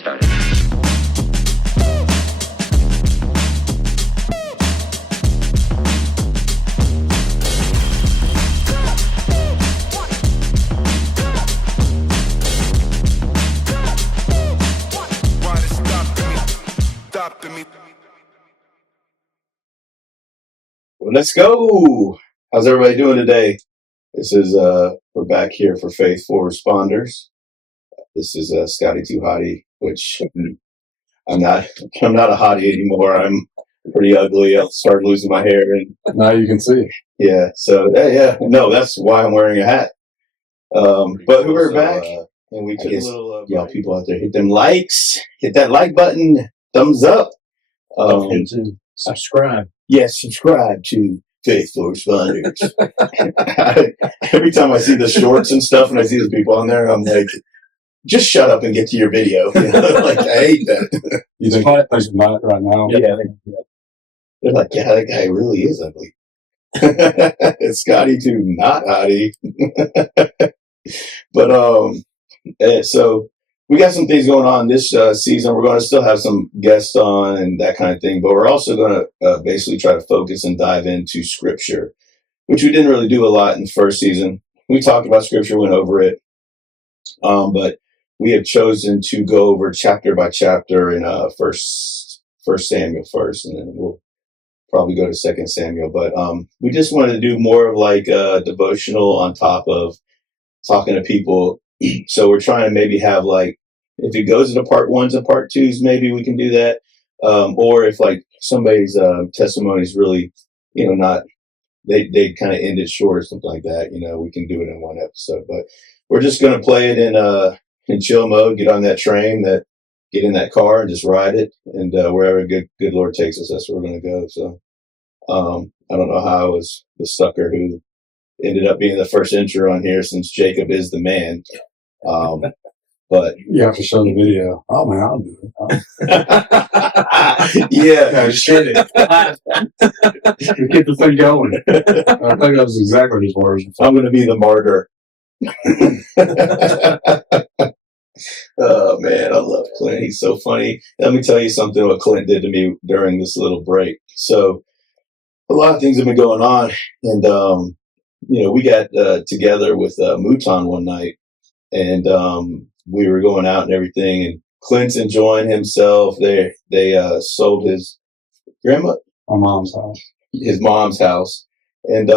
started. Well, let's go. How's everybody doing today? This is we're back here for Faithful Responders. This is Scotty Too Hottie, which I'm not a hottie anymore. I'm pretty ugly. I'll start losing my hair, and now you can see. Yeah. So no, that's why I'm wearing a hat. But we're back, and we took a little y'all people out there, hit them likes, hit that like button, thumbs up, And subscribe. Yes, subscribe to Faithful Responders. Every time I see the shorts and stuff, and I see those people on there, I'm like, just shut up and get to your video. You know? Like, I hate that. You think that's right now? Yeah. They're like, yeah, that guy really is ugly. It's Scotty too, not hottie. But so we got some things going on this season. We're going to still have some guests on and that kind of thing, but we're also going to basically try to focus and dive into scripture, which we didn't really do a lot in the first season. We talked about scripture, went over it, but we have chosen to go over chapter by chapter in First Samuel first, and then we'll probably go to Second Samuel. But we just wanted to do more of like a devotional on top of talking to people. So we're trying to maybe have like, if it goes into part ones and part twos, maybe we can do that. Or if like somebody's testimony is really, not, they kind of end it short or something like that, we can do it in one episode. But we're just going to play it in chill mode, get on that train, get in that car and just ride it. And wherever good Lord takes us, that's where we're going to go. So I don't know how I was the sucker who ended up being the first intro on here, since Jacob is the man. But you have to show the video. Oh man, I'll do it. Yeah, shit it. Get the thing going. I think that was exactly his words. I'm going to be the martyr. Oh man, I love Clint. He's so funny. Let me tell you something what Clint did to me during this little break. So a lot of things have been going on, and we got together with Mouton one night, and we were going out and everything, and Clint's enjoying himself. They sold his mom's house, and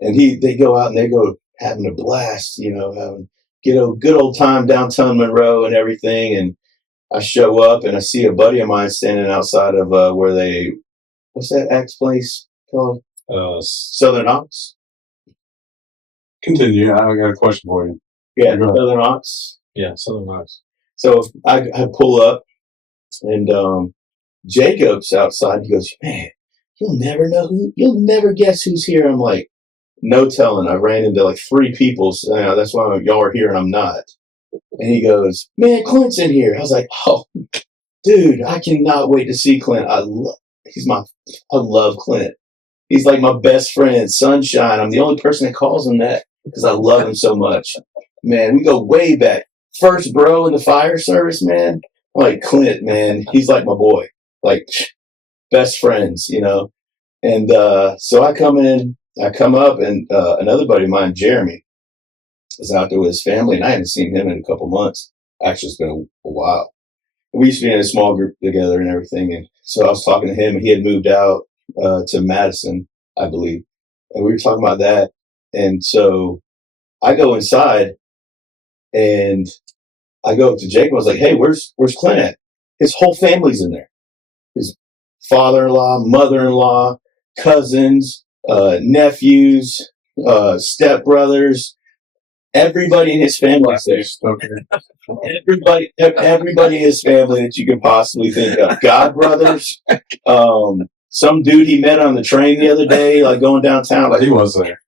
they go out and they go having a blast, get a good old time downtown Monroe and everything. And I show up and I see a buddy of mine standing outside of what's that Axe place called? Southern Ox. Continue. I got a question for you. Yeah, Southern Ox. Yeah, Southern Ox. So I pull up, and Jacob's outside. He goes, man, you'll never guess who's here. I'm like, no telling. I ran into like 3 people. So, that's why y'all are here and I'm not. And he goes, man, Clint's in here. I was like, oh, dude, I cannot wait to see Clint. I love Clint. He's like my best friend, sunshine. I'm the only person that calls him that because I love him so much. Man, we go way back. First bro in the fire service, man. I'm like, Clint, man, he's like my boy. Like, best friends, And so I come up, and another buddy of mine, Jeremy, is out there with his family, and I hadn't seen him in a couple months. Actually, it's been a while. We used to be in a small group together and everything, and so I was talking to him. He had moved out to Madison, I believe, and we were talking about that. And so I go inside, and I go up to Jacob. I was like, "Hey, where's Clint at?" His whole family's in there. His father-in-law, mother-in-law, cousins, nephews, stepbrothers. Everybody in his family is there. Everybody in his family that you can possibly think of. God brothers. Some dude he met on the train the other day, like going downtown. Like he was there.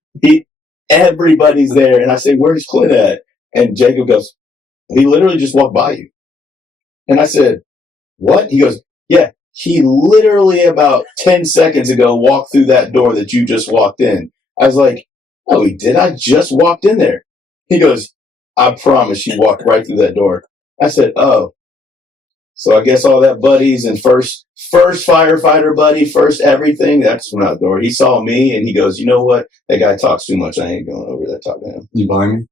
Everybody's there. And I say, where's Clint at? And Jacob goes, he literally just walked by you. And I said, what? He goes, yeah, he literally about 10 seconds ago walked through that door that you just walked in. I was like, oh, he did? I just walked in there. He goes, I promise you walked right through that door. I said, oh, So I guess all that buddies and first firefighter buddy, first everything, that's went out the door. He saw me and he goes, you know what? That guy talks too much. I ain't going over there to talk to him. You blame me?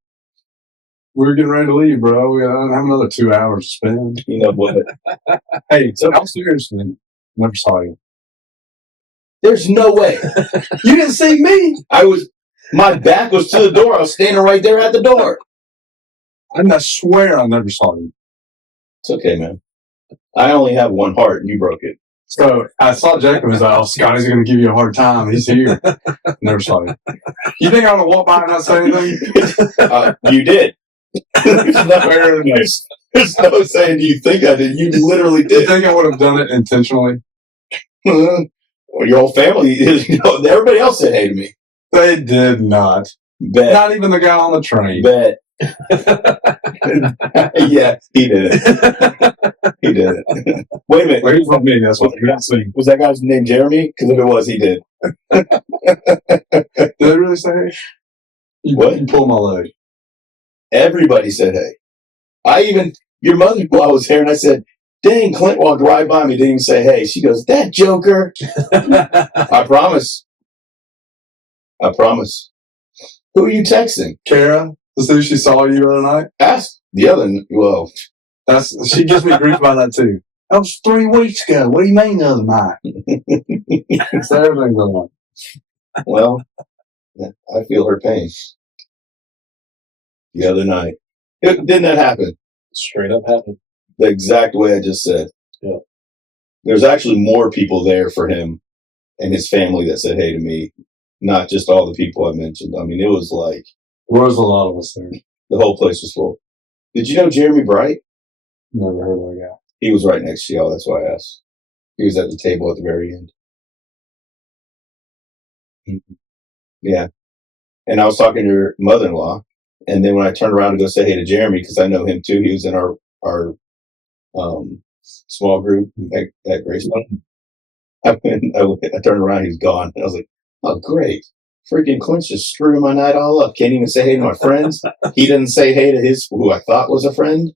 We were getting ready to leave, bro. We have another 2 hours to spend. You know what? Hey, so I'm serious, man. Never saw you. There's no way. You didn't see me. My back was to the door. I was standing right there at the door. I swear I never saw you. It's okay, man. I only have one heart and you broke it. So I saw Jacob and was like, oh, Scotty's going to give you a hard time. He's here. Never saw you. You think I would walk by and not say anything? You did. There's no saying you think I did. You literally did. You think I would have done it intentionally? Well, your whole family, everybody else said hey to me. They did not. Bet. Not even the guy on the train. Bet. Yeah, he did it. He did it. Wait a minute. Well, he's not me. That's what you're not saying. Was that guy's name Jeremy? Because if it was, he did. Did they really say hey? What? You pulled my leg. Everybody said hey. Your mother-in-law was here, and I said, dang, Clint walked right by me, didn't even say hey. She goes, that joker. I promise. Who are you texting? Kara, to see if she saw you the other night? Ask the other, well. She gives me grief about that too. That was 3 weeks ago. What do you mean the other night? So everything's going on. Well, I feel her pain. The other night. Didn't that happen? Straight up happened. The exact way I just said. Yeah. There's actually more people there for him and his family that said hey to me, not just all the people I mentioned. I mean, it was like... There was a lot of us there. The whole place was full. Did you know Jeremy Bright? Never heard of that guy. He was right next to y'all. That's why I asked. He was at the table at the very end. Yeah. And I was talking to your mother-in-law. And then when I turned around to go say hey to Jeremy, because I know him too, he was in our small group at Grace. I turned around, he's gone. And I was like, oh, great. Freaking Clint's just screwing my night all up. Can't even say hey to my friends. He didn't say hey to who I thought was a friend.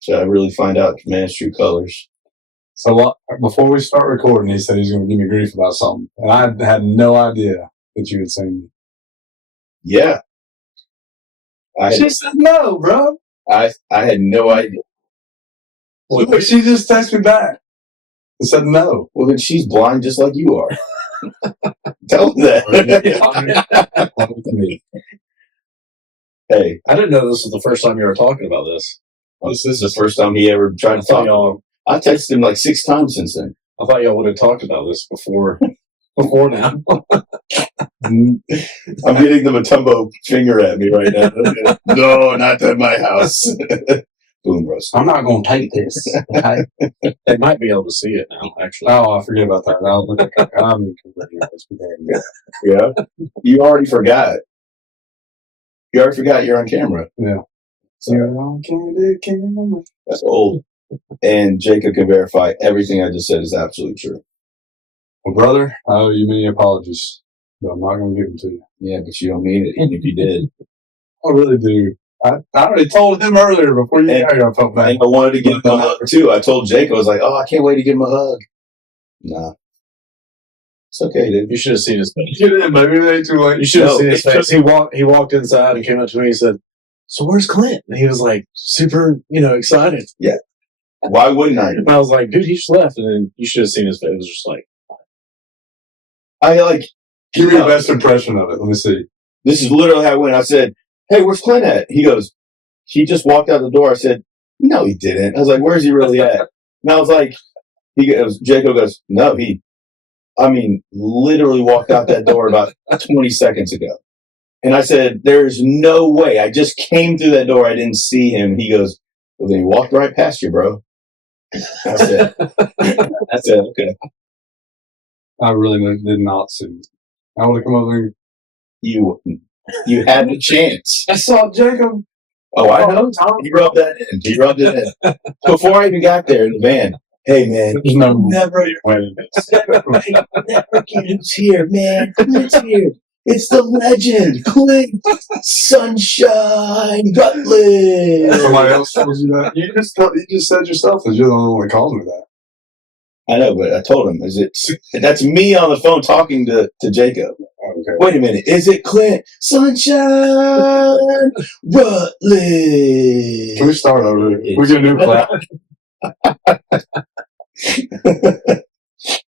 So I really find out man's true colors. So before we start recording, he said he was going to give me grief about something. And I had no idea that you had seen me. Yeah. She said no, bro. I had no idea. Well, she just texted me back and said no. Well, then she's blind just like you are. Tell them that. Hey. I didn't know this was the first time you were talking about this. This is the first time he ever tried to talk. I texted him like 6 times since then. I thought y'all would have talked about this before now. I'm getting the Matumbo finger at me right now. No, not at my house. Boom, roast. I'm not going to take this. Okay? They might be able to see it now, actually. Oh, I forget about that. Yeah. You already forgot. You're on camera. Yeah. So, that's old. And Jacob can verify everything I just said is absolutely true. Well, brother, I owe you many apologies, but I'm not going to give them to you. Yeah, but you don't mean it, even if you did. I really do. I already told him earlier before you got here. I felt bad. And I wanted to give him a hug, too. I told Jacob, I was like, oh, I can't wait to give him a hug. Nah. It's okay, dude. You should have seen his face. You did, maybe it ain't too late. You should have seen his face. He walked inside and came up to me and said, so where's Clint? And he was like super, excited. Yeah. Why wouldn't I? And I was like, dude, he just left. And then you should have seen his face. It was just like, give me the best impression of it. Let me see. This is literally how it went. I said, hey, where's Clint at? He goes, he just walked out the door. I said, no, he didn't. I was like, where's he really at? And I was like, Jacob goes, no, literally walked out that door about 20 seconds ago. And I said, there's no way. I just came through that door. I didn't see him. He goes, well, then he walked right past you, bro. I said, okay. I really did not see him. I would have come over and you had the chance. I saw Jacob. Oh, I know. He rubbed that in. He rubbed it in. Before I even got there in the van. Hey, man. Never get who's here, man. Clint's here. It's the legend, Clint Sunshine Rutledge. Somebody else told you that. You just said yourself that you're the only one that called me that. I know, but I told him, that's me on the phone talking to Jacob. Okay. Wait a minute, is it Clint Sunshine Rutledge? Can we start over? We get a new clap.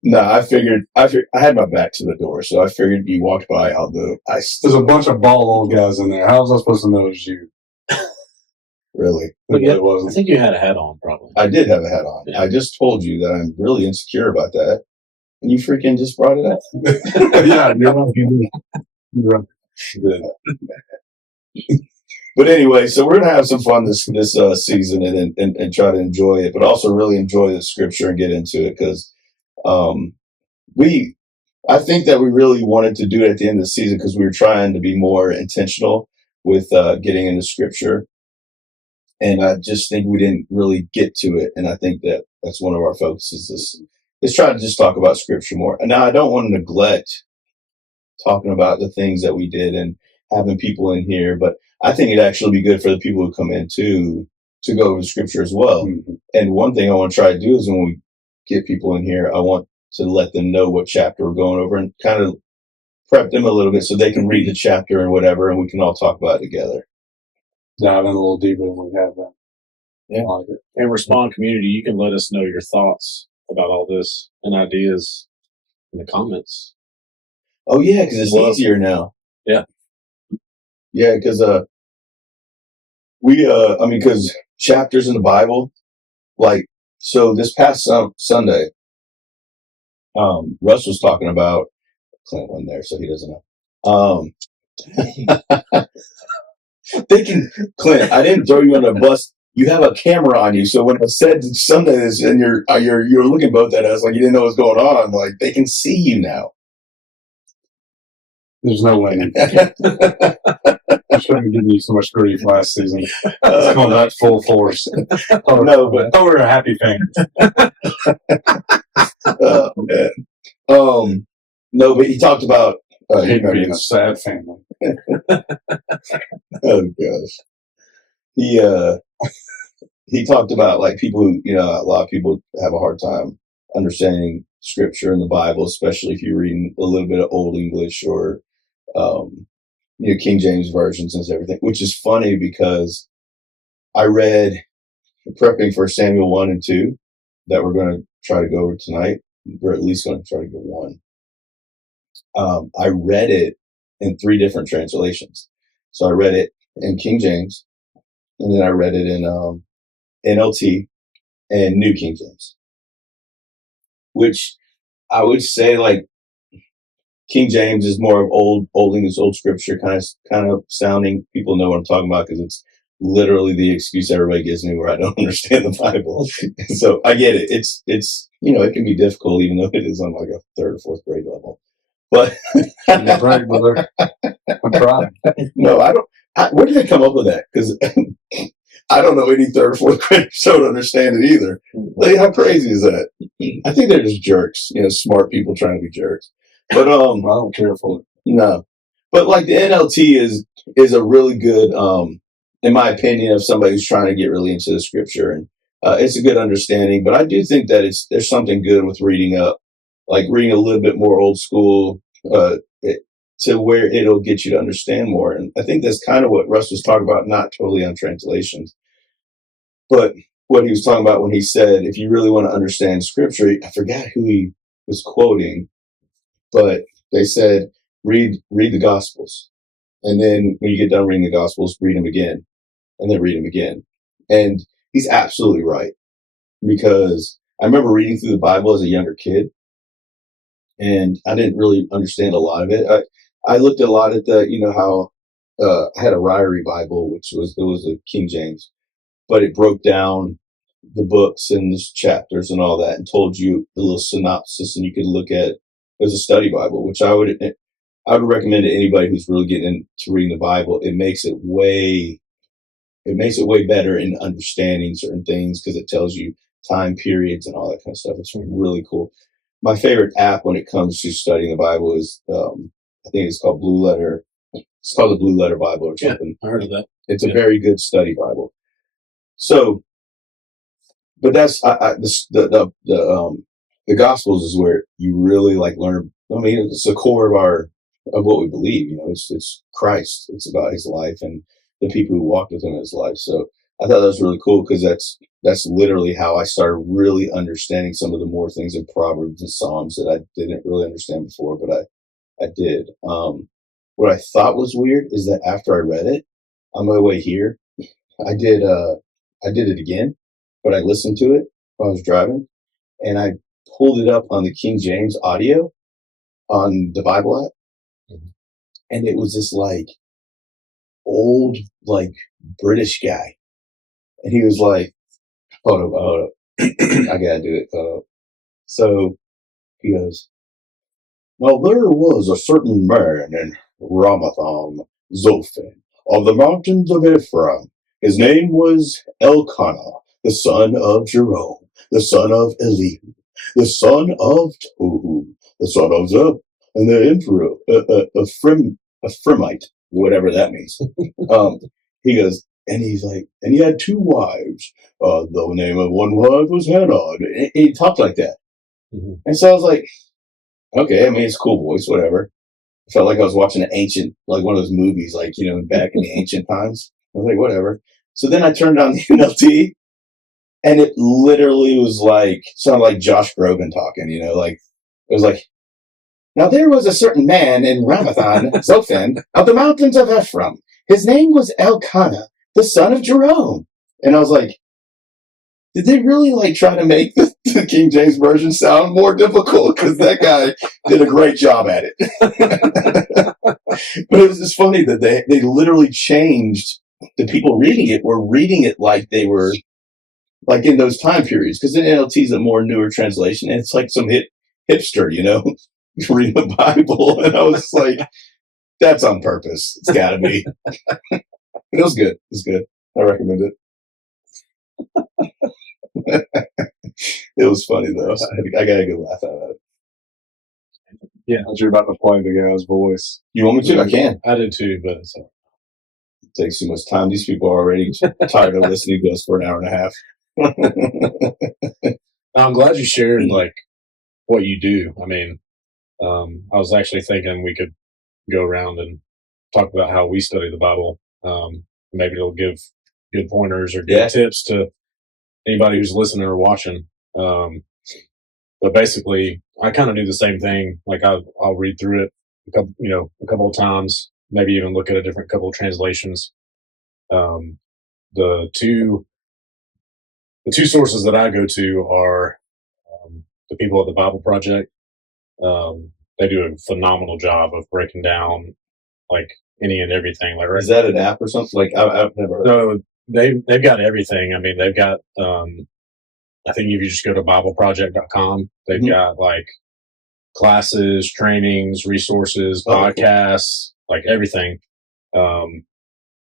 No, I figured I had my back to the door, so I figured if you walked by, There's a bunch of bald old guys in there. How was I supposed to know it was you? Really? Yeah, It wasn't. I think you had a hat on, probably. I did have a hat on. Yeah. I just told you that I'm really insecure about that, and you freaking just brought it up. Yeah, you're right. You're right. Good. But anyway, so we're gonna have some fun this season and try to enjoy it, but also really enjoy the scripture and get into it because I think that we really wanted to do it at the end of the season because we were trying to be more intentional with getting into scripture. And I just think we didn't really get to it. And I think that that's one of our focuses is try to just talk about scripture more. And now I don't want to neglect talking about the things that we did and having people in here, but I think it'd actually be good for the people who come in to go over the scripture as well. Mm-hmm. And one thing I want to try to do is when we get people in here, I want to let them know what chapter we're going over and kind of prep them a little bit so they can read the chapter and whatever, and we can all talk about it together. Dive in a little deeper than we have that. Yeah. Like it. And Respond community, you can let us know your thoughts about all this and ideas in the comments. Oh yeah, because it's easier now. Yeah. Yeah, because because chapters in the Bible, like, so this past Sunday, Russ was talking about Clint wasn't there, so he doesn't know. Clint, I didn't throw you on the bus. You have a camera on you, so when I said Sunday this, and you're looking both at us like you didn't know what's going on, like they can see you now. There's no way. I shouldn't have given you so much grief last season. It's going that full force. No, but we're a happy family. No, but he talked about being a sad family. Oh gosh. He talked about like people who, a lot of people have a hard time understanding scripture in the Bible, especially if you're reading a little bit of Old English or King James versions and everything, which is funny because I read prepping for Samuel 1 and 2 that we're going to try to go over tonight. We're at least going to try to go one. I read it in 3 different translations. So I read it in King James, and then I read it in NLT and New King James, which I would say like King James is more of old English, old scripture kind of sounding. People know what I'm talking about because it's literally the excuse everybody gives me where I don't understand the Bible. So I get it. It's it can be difficult even though it is on like a 3rd or 4th grade level. But right, brother. I'm trying. No, I don't. Where did they come up with that? Because I don't know any 3rd or 4th graders don't understand it either. Like, how crazy is that? I think they're just jerks. Smart people trying to be jerks. But I don't care for it. No, but like the NLT is a really good, in my opinion, of somebody who's trying to get really into the scripture, and it's a good understanding. But I do think that there's something good with reading a little bit more old school, to where it'll get you to understand more. And I think that's kind of what Russ was talking about, not totally on translations, but what he was talking about when he said, if you really want to understand scripture, I forgot who he was quoting, but they said, read the Gospels. And then when you get done reading the Gospels, read them again, and then read them again. And he's absolutely right, because I remember reading through the Bible as a younger kid, and I didn't really understand a lot of it. I looked a lot at the, how I had a Ryrie Bible, it was a King James, but it broke down the books and the chapters and all that and told you the little synopsis, and you could look at it as a study Bible, which I would recommend to anybody who's really getting into reading the Bible. It makes it way better in understanding certain things because it tells you time periods and all that kind of stuff. It's really cool. My favorite app when it comes to studying the Bible is I think it's called Blue Letter. It's called the Blue Letter Bible or something. I heard of that. It's a very good study Bible. So, but that's the Gospels is where you really like learn. I mean, it's the core of what we believe. You know, it's Christ. It's about His life and the people who walked with Him in His life. So I thought that was really cool because that's literally how I started really understanding some of the more things in Proverbs and Psalms that I didn't really understand before, but I did. What I thought was weird is that after I read it on my way here, I did it again, but I listened to it while I was driving, and I pulled it up on the King James audio on the Bible app, and it was this like old like British guy, and he was like, "Hold up, I gotta do it." So he goes, "Now there was a certain man in Ramatham Zophim of the mountains of Ephraim. His name was Elkanah, the son of Jerome, the son of Elihu, the son of Tohu, the son of Zeb, and the emperor Ephraimite, whatever that means." He goes, and he's like, and he had two wives. The name of one wife was Hannah. And he talked like that. Mm-hmm. And so I was like, okay, I mean, it's a cool voice, whatever. I felt like I was watching an ancient, like one of those movies, like, you know, back in the ancient times. I was like, whatever. So then I turned on the NLT, and it literally was like, sounded like Josh Groban talking, you know, like, it was like, now there was a certain man in Ramathon, Zophim, of the mountains of Ephraim. His name was Elkanah, the son of Jerome. And I was like, did they really like try to make the King James Version sound more difficult? Because that guy did a great job at it. But it was just funny that they literally changed. The people reading it were reading it like they were like in those time periods. Because the NLT is a more newer translation, and it's like some hipster, you know, reading the Bible. And I was just like, that's on purpose. It's got to be. It was good. It was good. I recommend it. It was funny though. I got a good laugh out of it. Yeah, you're about to play the guy's voice. You want me to? I can. I did too, but it takes too much time. These people are already tired of listening to us for an hour and a half. I'm glad you shared like what you do. I mean, I was actually thinking we could go around and talk about how we study the Bible. Maybe it'll give good pointers or good tips to anybody who's listening or watching. But basically, I kind of do the same thing. Like I'll read through it a couple of times, maybe even look at a different couple of translations. The two sources that I go to are the people at the Bible Project. They do a phenomenal job of breaking down like any and everything. Like, is that an app or something? Like I've never heard. No, they've got everything. I mean, they've got. I think if you just go to BibleProject.com, they've got like classes, trainings, resources, podcasts, like everything.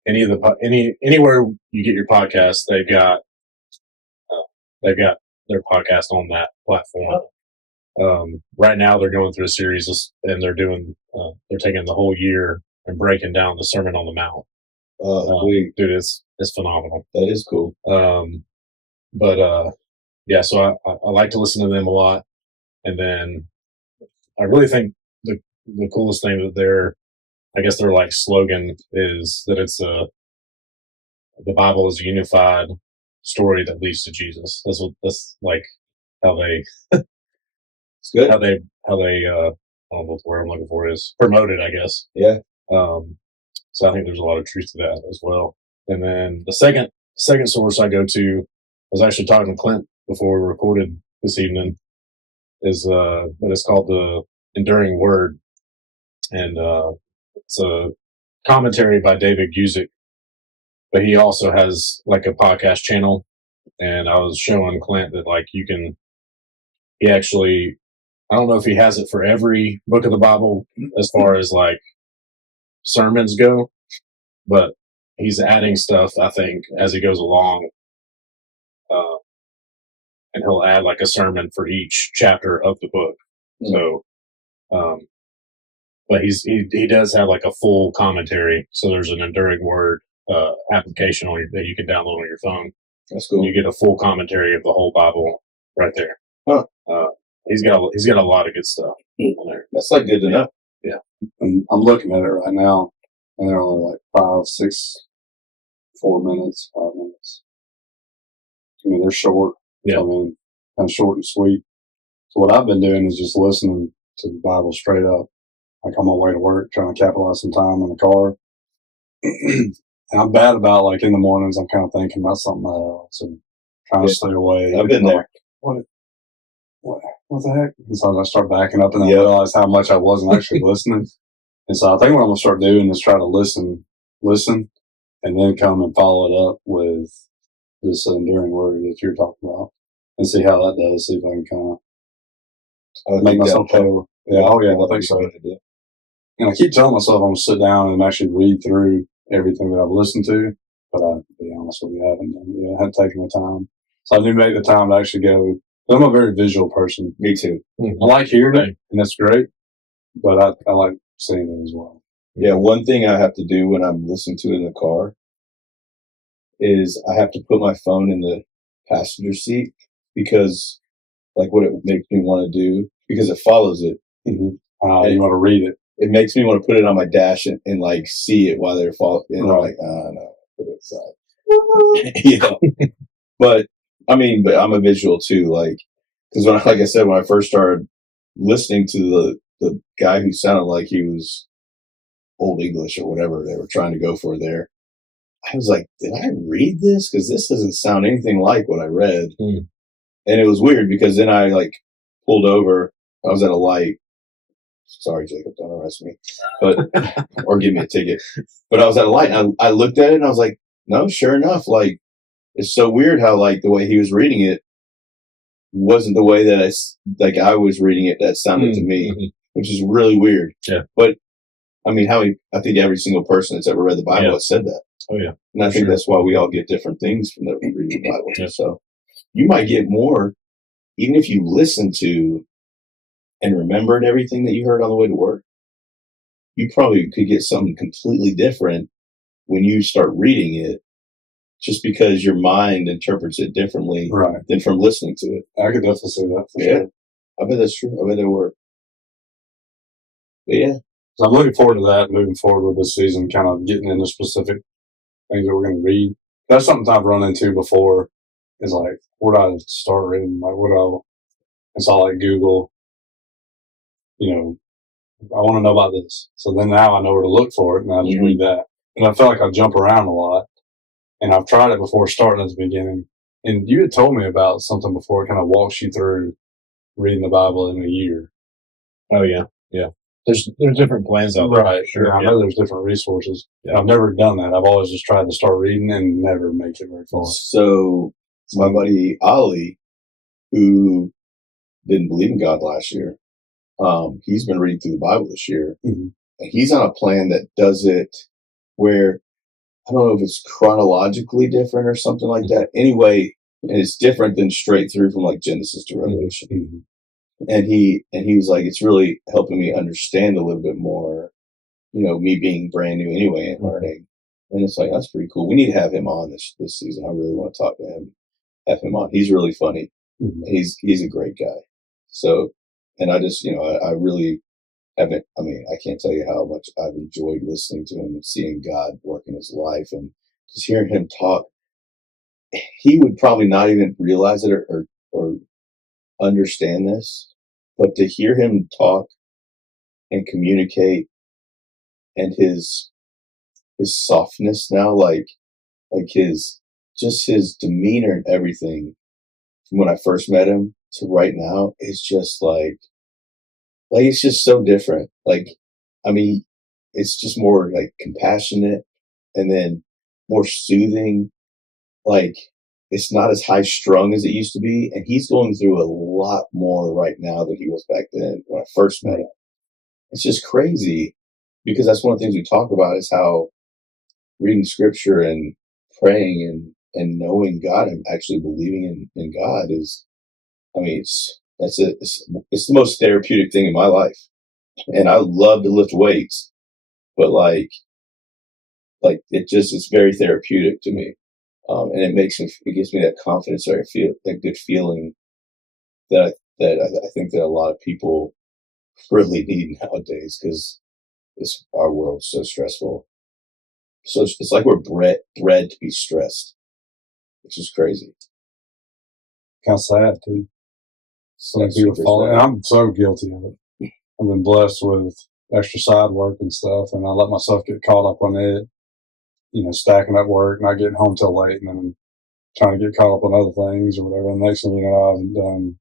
Anywhere you get your podcast, they've got their podcast on that platform. Right now they're going through a series and they're taking the whole year and breaking down the Sermon on the Mount. Dude, it's phenomenal. That is cool. Yeah, so I like to listen to them a lot. And then I really think the coolest thing that their like slogan is that it's the Bible is a unified story that leads to Jesus. That's like how they it's good. how they I don't know what the word I'm looking for is promoted, I guess. Yeah. So I think there's a lot of truth to that as well. And then the second source I go to, I was actually talking to Clint before we recorded this evening, but it's called the Enduring Word, and it's a commentary by David Guzik, but he also has like a podcast channel. And I was showing Clint that like he actually, I don't know if he has it for every book of the Bible as far as like sermons go, but he's adding stuff, I think, as he goes along. And he'll add like a sermon for each chapter of the book. So, but he does have like a full commentary. So there's an Enduring Word application that you can download on your phone. That's cool. You get a full commentary of the whole Bible right there. Huh. He's got a lot of good stuff on there. That's like good to know. Yeah. And I'm looking at it right now, and they're only like 5, 6, 4 minutes, 5 minutes. I mean, they're short. Yeah. I mean, kind of short and sweet. So what I've been doing is just listening to the Bible straight up. Like on my way to work, trying to capitalize some time in the car. And I'm bad about like in the mornings, I'm kind of thinking about something else and trying to stay away. I've been there. Like, what the heck? And so I start backing up and I Yep. realize how much I wasn't actually listening. And so I think what I'm going to start doing is try to listen, and then come and follow it up with this Enduring Word that you're talking about and see how that does. See if I can kind of make myself feel. Yeah, oh yeah, I think so. And I keep telling myself I'm going to sit down and actually read through everything that I've listened to, but to be honest with you, I haven't done it yet. I haven't taken the time. So I do make the time to actually go. I'm a very visual person. Me too. I like hearing it, and that's great, but I like seeing it as well. Yeah, one thing I have to do when I'm listening to it in the car is I have to put my phone in the passenger seat because, like, what it makes me want to do, because it follows it. You want to read it. It makes me want to put it on my dash and like see it while they're following. And I'm like, no, put it aside. Yeah. But I'm a visual too. Like, because like I said, when I first started listening to the guy who sounded like he was Old English or whatever they were trying to go for there, I was like, did I read this? Because this doesn't sound anything like what I read. And it was weird because then I like pulled over. I was at a light. Sorry, Jacob, don't arrest me, or give me a ticket. But I was at a light and I looked at it and I was like, no, sure enough, like, it's so weird how like the way he was reading it wasn't the way that I was reading it that sounded to me, which is really weird. Yeah. But I mean, I think every single person that's ever read the Bible has said that. Oh yeah. And I think that's why we all get different things from reading the Bible. Yeah. So you might get more, even if you listen to and remembered everything that you heard on the way to work. You probably could get something completely different when you start reading it, just because your mind interprets it differently than from listening to it. I could definitely see that for sure. I bet that's true. I bet it'll work. But yeah. So I'm looking forward to that, moving forward with this season, kind of getting into specific things that we're going to read. That's something I've run into before, is like, where do I start reading? Like, and so I like Google, I want to know about this. So then now I know where to look for it, and I just read that. And I feel like I jump around a lot. And I've tried it before starting at the beginning. And you had told me about something before. It kind of walks you through reading the Bible in a year. Oh yeah, yeah. There's different plans out there. Right. Sure. I know there's different resources. Yeah. I've never done that. I've always just tried to start reading and never make it very far. So my buddy Ollie, who didn't believe in God last year, he's been reading through the Bible this year. And he's on a plan that does it where, I don't know if it's chronologically different or something like that. Anyway, and it's different than straight through from like Genesis to Revelation. And he was like, it's really helping me understand a little bit more, me being brand new anyway and learning. And it's like, that's pretty cool. We need to have him on this season. I really want to talk to him, have him on. He's really funny. He's a great guy. So, and I just, I really haven't, I can't tell you how much I've enjoyed listening to him and seeing God work in his life, and just hearing him talk. He would probably not even realize it or understand this, but to hear him talk and communicate, and his softness now, like his demeanor and everything from when I first met him to right now is just like it's just so different. It's just more like compassionate and then more soothing. Like, it's not as high strung as it used to be. And he's going through a lot more right now than he was back then when I first met him. It's just crazy, because that's one of the things we talk about, is how reading scripture and praying and knowing God and actually believing in God is, it's the most therapeutic thing in my life. and I love to lift weights, but like it's very therapeutic to me. And it gives me that confidence, or I feel that good feeling that I think that a lot of people really need nowadays, because our world's so stressful. So it's like we're bred to be stressed, which is crazy. Kind of sad too. So many That's people super fall, sad. and I'm so guilty of it. I've been blessed with extra side work and stuff, and I let myself get caught up on it. Stacking up work, not getting home till late, and then trying to get caught up on other things or whatever. And next thing you know, I haven't done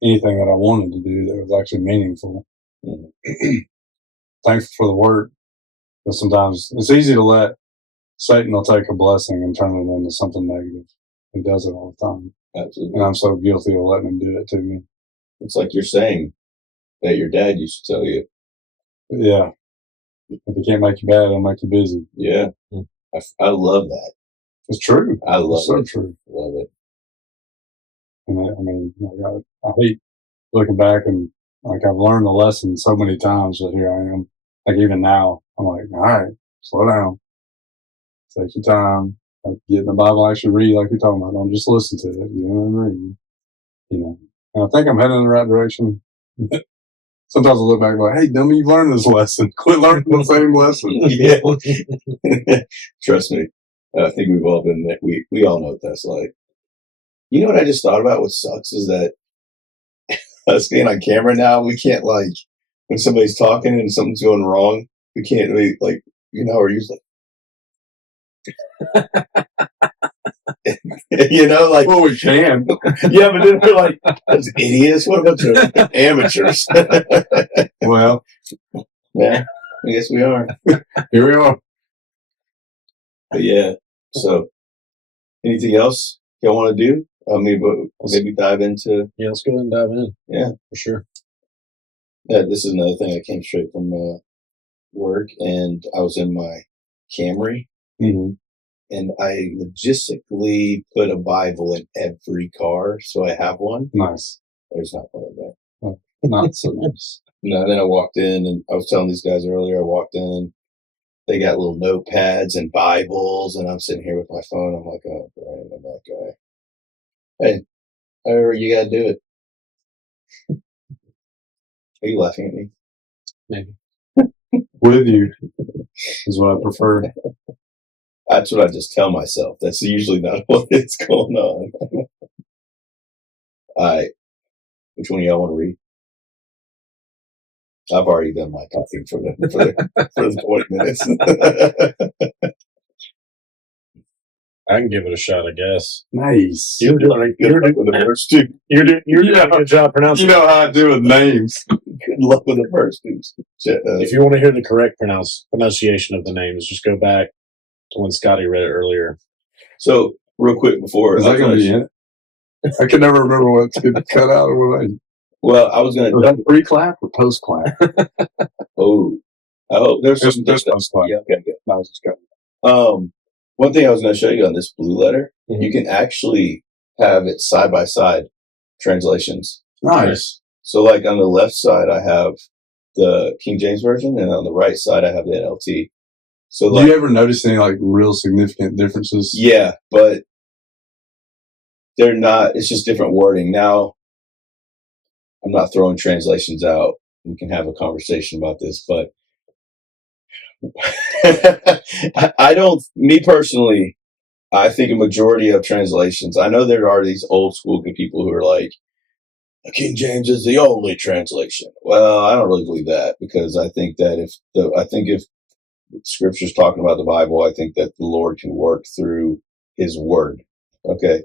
anything that I wanted to do that was actually meaningful. Thankful for the work, but sometimes it's easy to let Satan will take a blessing and turn it into something negative. He does it all the time. Absolutely. And I'm so guilty of letting him do it to me. It's like you're saying that your dad used to tell you. But yeah. If he can't make you bad, he'll make you busy. Yeah. I love that. It's true. I love it's so it. true. Love it. And I mean, I hate looking back, and like I've learned the lesson so many times, that here I am. Like even now, I'm like, all right, slow down. Take your time. Like, get in the Bible, actually read like you're talking about. Don't just listen to it. And read. And I think I'm heading in the right direction. Sometimes I look back and go, hey, dummy, you've learned this lesson. Quit learning the same lesson. Yeah. Trust me. I think we've all been there. We all know what that's like. You know what I just thought about? What sucks is that us being on camera now, we can't, like, when somebody's talking and something's going wrong, we can't really, like, we're usually like, well, we can. Yeah, but then we're like, those idiots. What a bunch of amateurs. Well, yeah, I guess we are. Here we are. But yeah, so anything else y'all want to do? Maybe dive into. Yeah, let's go ahead and dive in. Yeah, for sure. Yeah, this is another thing that came straight from work, and I was in my Camry, and I logistically put a Bible in every car, so I have one. Nice. There's not one in there. Oh, not so nice. No, then I walked in, and I was telling these guys earlier, I walked in, they got little notepads and Bibles, and I'm sitting here with my phone. I'm like, oh, Brian, I'm that guy. Hey, however, you got to do it. Are you laughing at me? Maybe. With you is what I prefer. That's what I just tell myself. That's usually not what is going on. All right. Which one of y'all want to read? I've already done my talking for the 20 minutes. I can give it a shot, I guess. Nice. You're doing the first two. You're doing a good job pronouncing. You know how I do with names. Good luck with the first two. If you want to hear the correct pronunciation of the names, just go back to when Scotty read it earlier. So, real quick before. Is that going to be in it? I can never remember what's getting cut out or what. Well, I was going to. Was that pre-clap or post-clap? Oh, I hope there's some. There's post-clap. Yeah, okay, good. I was just going. One thing I was going to show you on this blue letter, you can actually have it side by side translations. Nice. So, like on the left side, I have the King James version, and on the right side, I have the NLT. So, do you ever notice any like real significant differences? Yeah, but they're not. It's just different wording. Now, I'm not throwing translations out. We can have a conversation about this, but I don't. Me personally, I think a majority of translations. I know there are these old school people who are like, King James is the only translation. Well, I don't really believe that, because I think that if Scripture's talking about the Bible, I think that the Lord can work through His Word. Okay.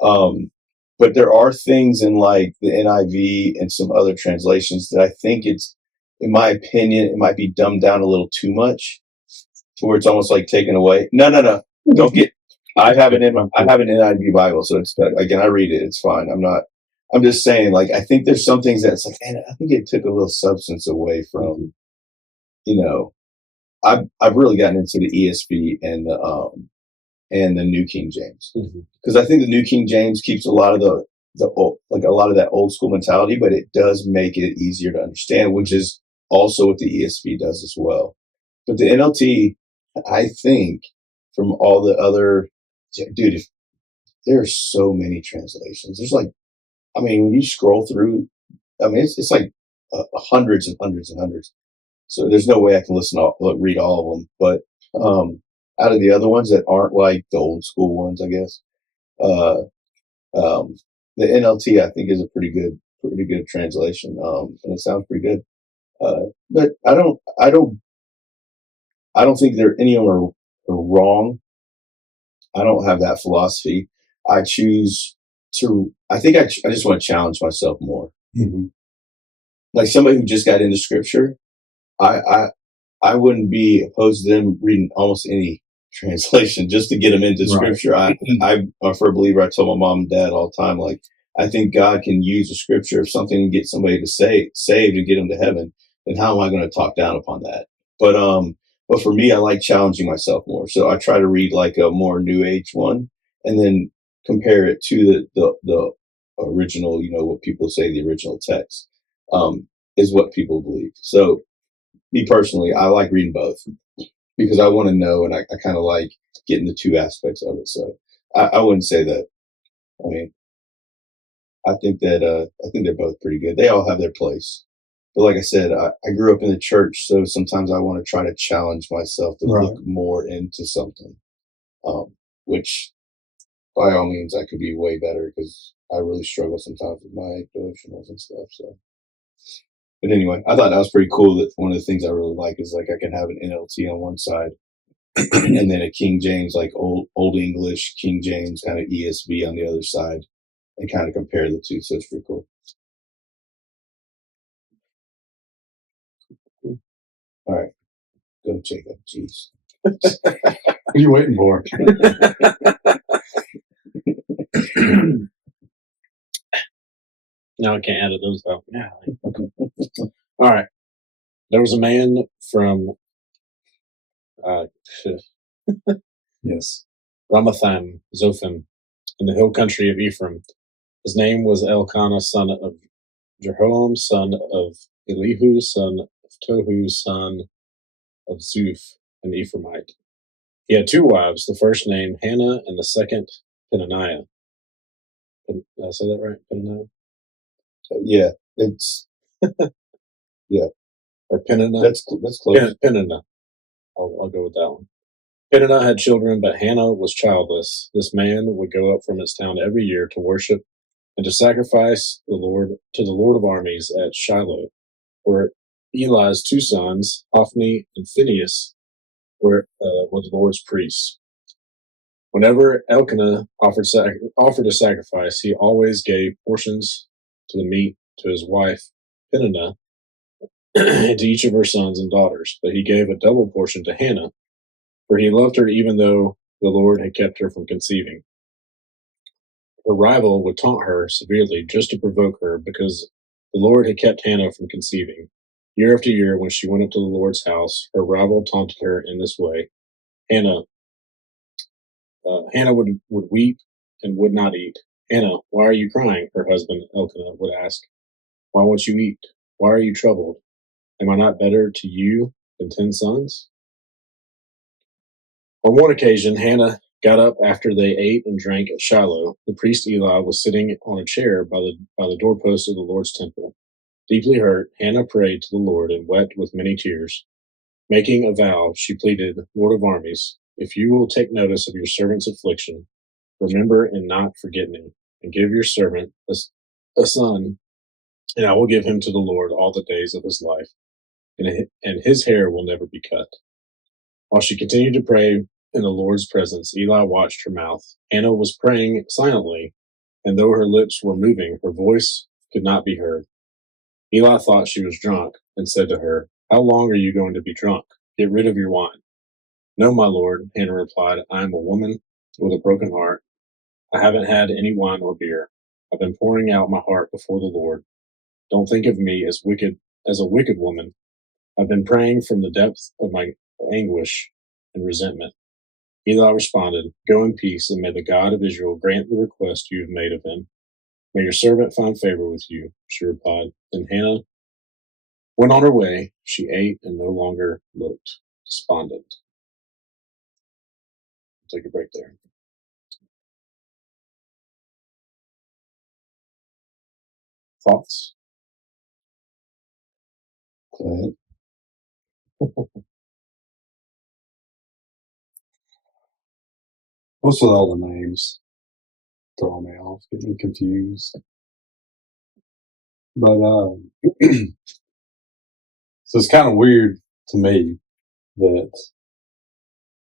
But there are things in like the NIV and some other translations that I think in my opinion, it might be dumbed down a little too much, to where it's almost like taken away. No. Don't get. I have an NIV Bible, so it's again I read it. It's fine. I'm just saying, like, I think there's some things that's like, man, I think it took a little substance away from, I've really gotten into the ESV and the New King James, because I think the New King James keeps a lot of a lot of that old school mentality, but it does make it easier to understand, which is also what the ESV does as well. But the NLT, I think, from all the other, dude, there are so many translations. There's like, I mean, when you scroll through, I mean, it's like hundreds and hundreds and hundreds. So there's no way I can read all of them. But out of the other ones that aren't like the old school ones, I guess, uh, the NLT I think is a pretty good translation, and it sounds pretty good. But I don't think any of them are wrong. I don't have that philosophy. I choose to. I think I just want to challenge myself more. Mm-hmm. Like somebody who just got into scripture, I wouldn't be opposed to them reading almost any translation just to get them into scripture. I'm a firm believer. I tell my mom and dad all the time, like, I think God can use a scripture if something can get somebody to saved and get them to heaven. Then how am I going to talk down upon that? But for me, I like challenging myself more. So I try to read like a more new age one and then compare it to the original, what people say the original text, is what people believe. So me personally, I like reading both because I want to know, and I kind of like getting the two aspects of it. So I wouldn't say that. I mean, I think they're both pretty good. They all have their place. But like I said, I grew up in the church, so sometimes I want to try to challenge myself to look more into something, which by all means I could be way better because I really struggle sometimes with my devotionals and stuff. So. But anyway, I thought that was pretty cool. That one of the things I really like is like I can have an NLT on one side, and then a King James, like old English, King James kind of ESV on the other side, and kind of compare the two. So it's pretty cool. All right, go Jacob. Jeez, what are you waiting for? No, I can't edit those out. Yeah. Okay. All right. There was a man from Yes. Ramathaim, Zophim, in the hill country of Ephraim. His name was Elkanah, son of Jeroham, son of Elihu, son of Tohu, son of Zuph, an Ephraimite. He had two wives, the first named Hannah and the second Peninnah. Did I say that right? Peninnah? Yeah, it's yeah, or Peninnah? That's close. Peninnah. I'll go with that one. Peninnah had children, but Hannah was childless. This man would go up from his town every year to worship and to sacrifice the Lord of armies at Shiloh, where Eli's two sons, Hophni and Phinehas, were the Lord's priests. Whenever Elkanah offered a sacrifice, he always gave portions to the meat to his wife Peninnah and to each of her sons and daughters, but he gave a double portion to Hannah, for he loved her even though the Lord had kept her from conceiving. Her rival would taunt her severely just to provoke her because the Lord had kept Hannah from conceiving. Year after year, when she went up to the Lord's house, her rival taunted her in this way. Hannah would weep and would not eat. Hannah, why are you crying? Her husband Elkanah would ask. Why won't you eat? Why are you troubled? Am I not better to you than 10 sons? On one occasion, Hannah got up after they ate and drank at Shiloh. The priest Eli was sitting on a chair by the doorpost of the Lord's temple. Deeply hurt, Hannah prayed to the Lord and wept with many tears. Making a vow, she pleaded, Lord of armies, if you will take notice of your servant's affliction, remember and not forget me, and give your servant a son, and I will give him to the Lord all the days of his life, and his hair will never be cut. While she continued to pray in the Lord's presence, Eli watched her mouth. Hannah was praying silently, and though her lips were moving, her voice could not be heard. Eli thought she was drunk and said to her, How long are you going to be drunk? Get rid of your wine. No, my lord, Hannah replied, I am a woman with a broken heart. I haven't had any wine or beer. I've been pouring out my heart before the Lord. Don't think of me as a wicked woman. I've been praying from the depth of my anguish and resentment. Eli responded, Go in peace, and may the God of Israel grant the request you have made of him. May your servant find favor with you, she replied. Then Hannah Went on her way. She ate and no longer looked despondent. Take a break there. Thoughts? Clint. What's with all the names? Throwing me off, getting confused. But so it's kind of weird to me that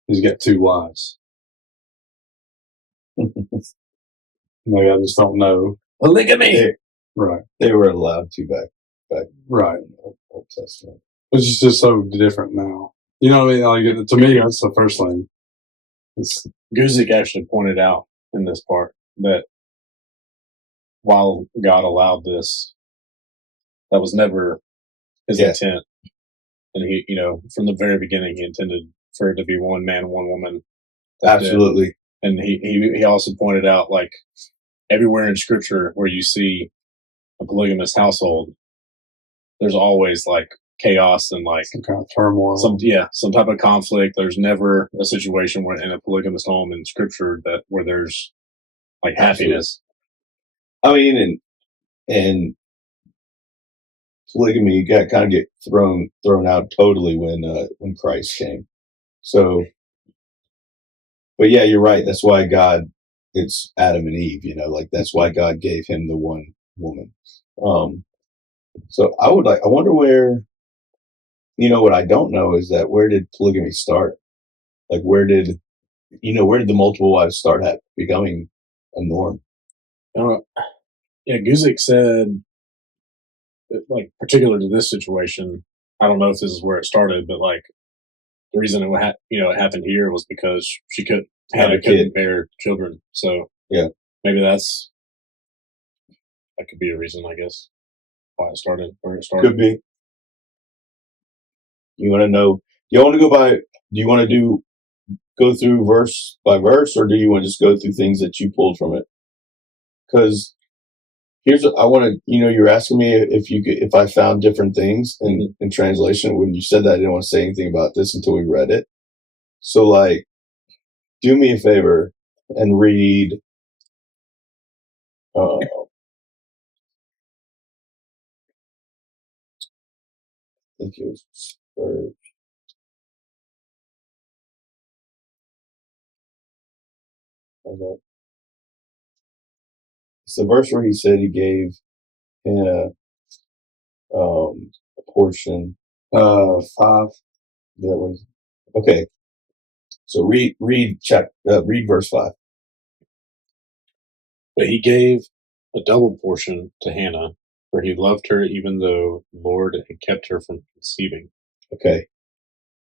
he's got two wives. Maybe I just don't know. Polygamy. Right. They were allowed to back Right. in the Old Testament. Which is just so different now. You know what I mean? Like, to me, that's the first thing. Guzik actually pointed out in this part that while God allowed this, that was never his intent. And he, from the very beginning, he intended for it to be one man, one woman. Absolutely. And he also pointed out, like, everywhere in Scripture where you see a polygamous household, there's always like chaos and like some kind of turmoil. Some type of conflict. There's never a situation where in a polygamous home in Scripture where there's like happiness. I mean, and polygamy got kind of get thrown out totally when Christ came. So, but yeah, you're right. That's why it's Adam and Eve. Like that's why God gave him the one woman. So I wonder where. What I don't know is that where did polygamy start? Like where did the multiple wives start at becoming a norm? Guzik said, like, particular to this situation, I don't know if this is where it started, but like the reason it happened here was because Hannah couldn't bear children. So yeah, maybe that could be a reason, I guess, why it started. Could be. You want to know? You want to go by? Do you want to go through verse by verse, or do you want to just go through things that you pulled from it? Because here's what I want to. You're asking me if I found different things in translation. When you said that, I didn't want to say anything about this until we read it. So, like, do me a favor and read. I think it was verse. It's the verse where he said he gave Hannah a portion. 5. That was okay. So read verse 5. But he gave a double portion to Hannah, for he loved her even though the Lord had kept her from conceiving. Okay.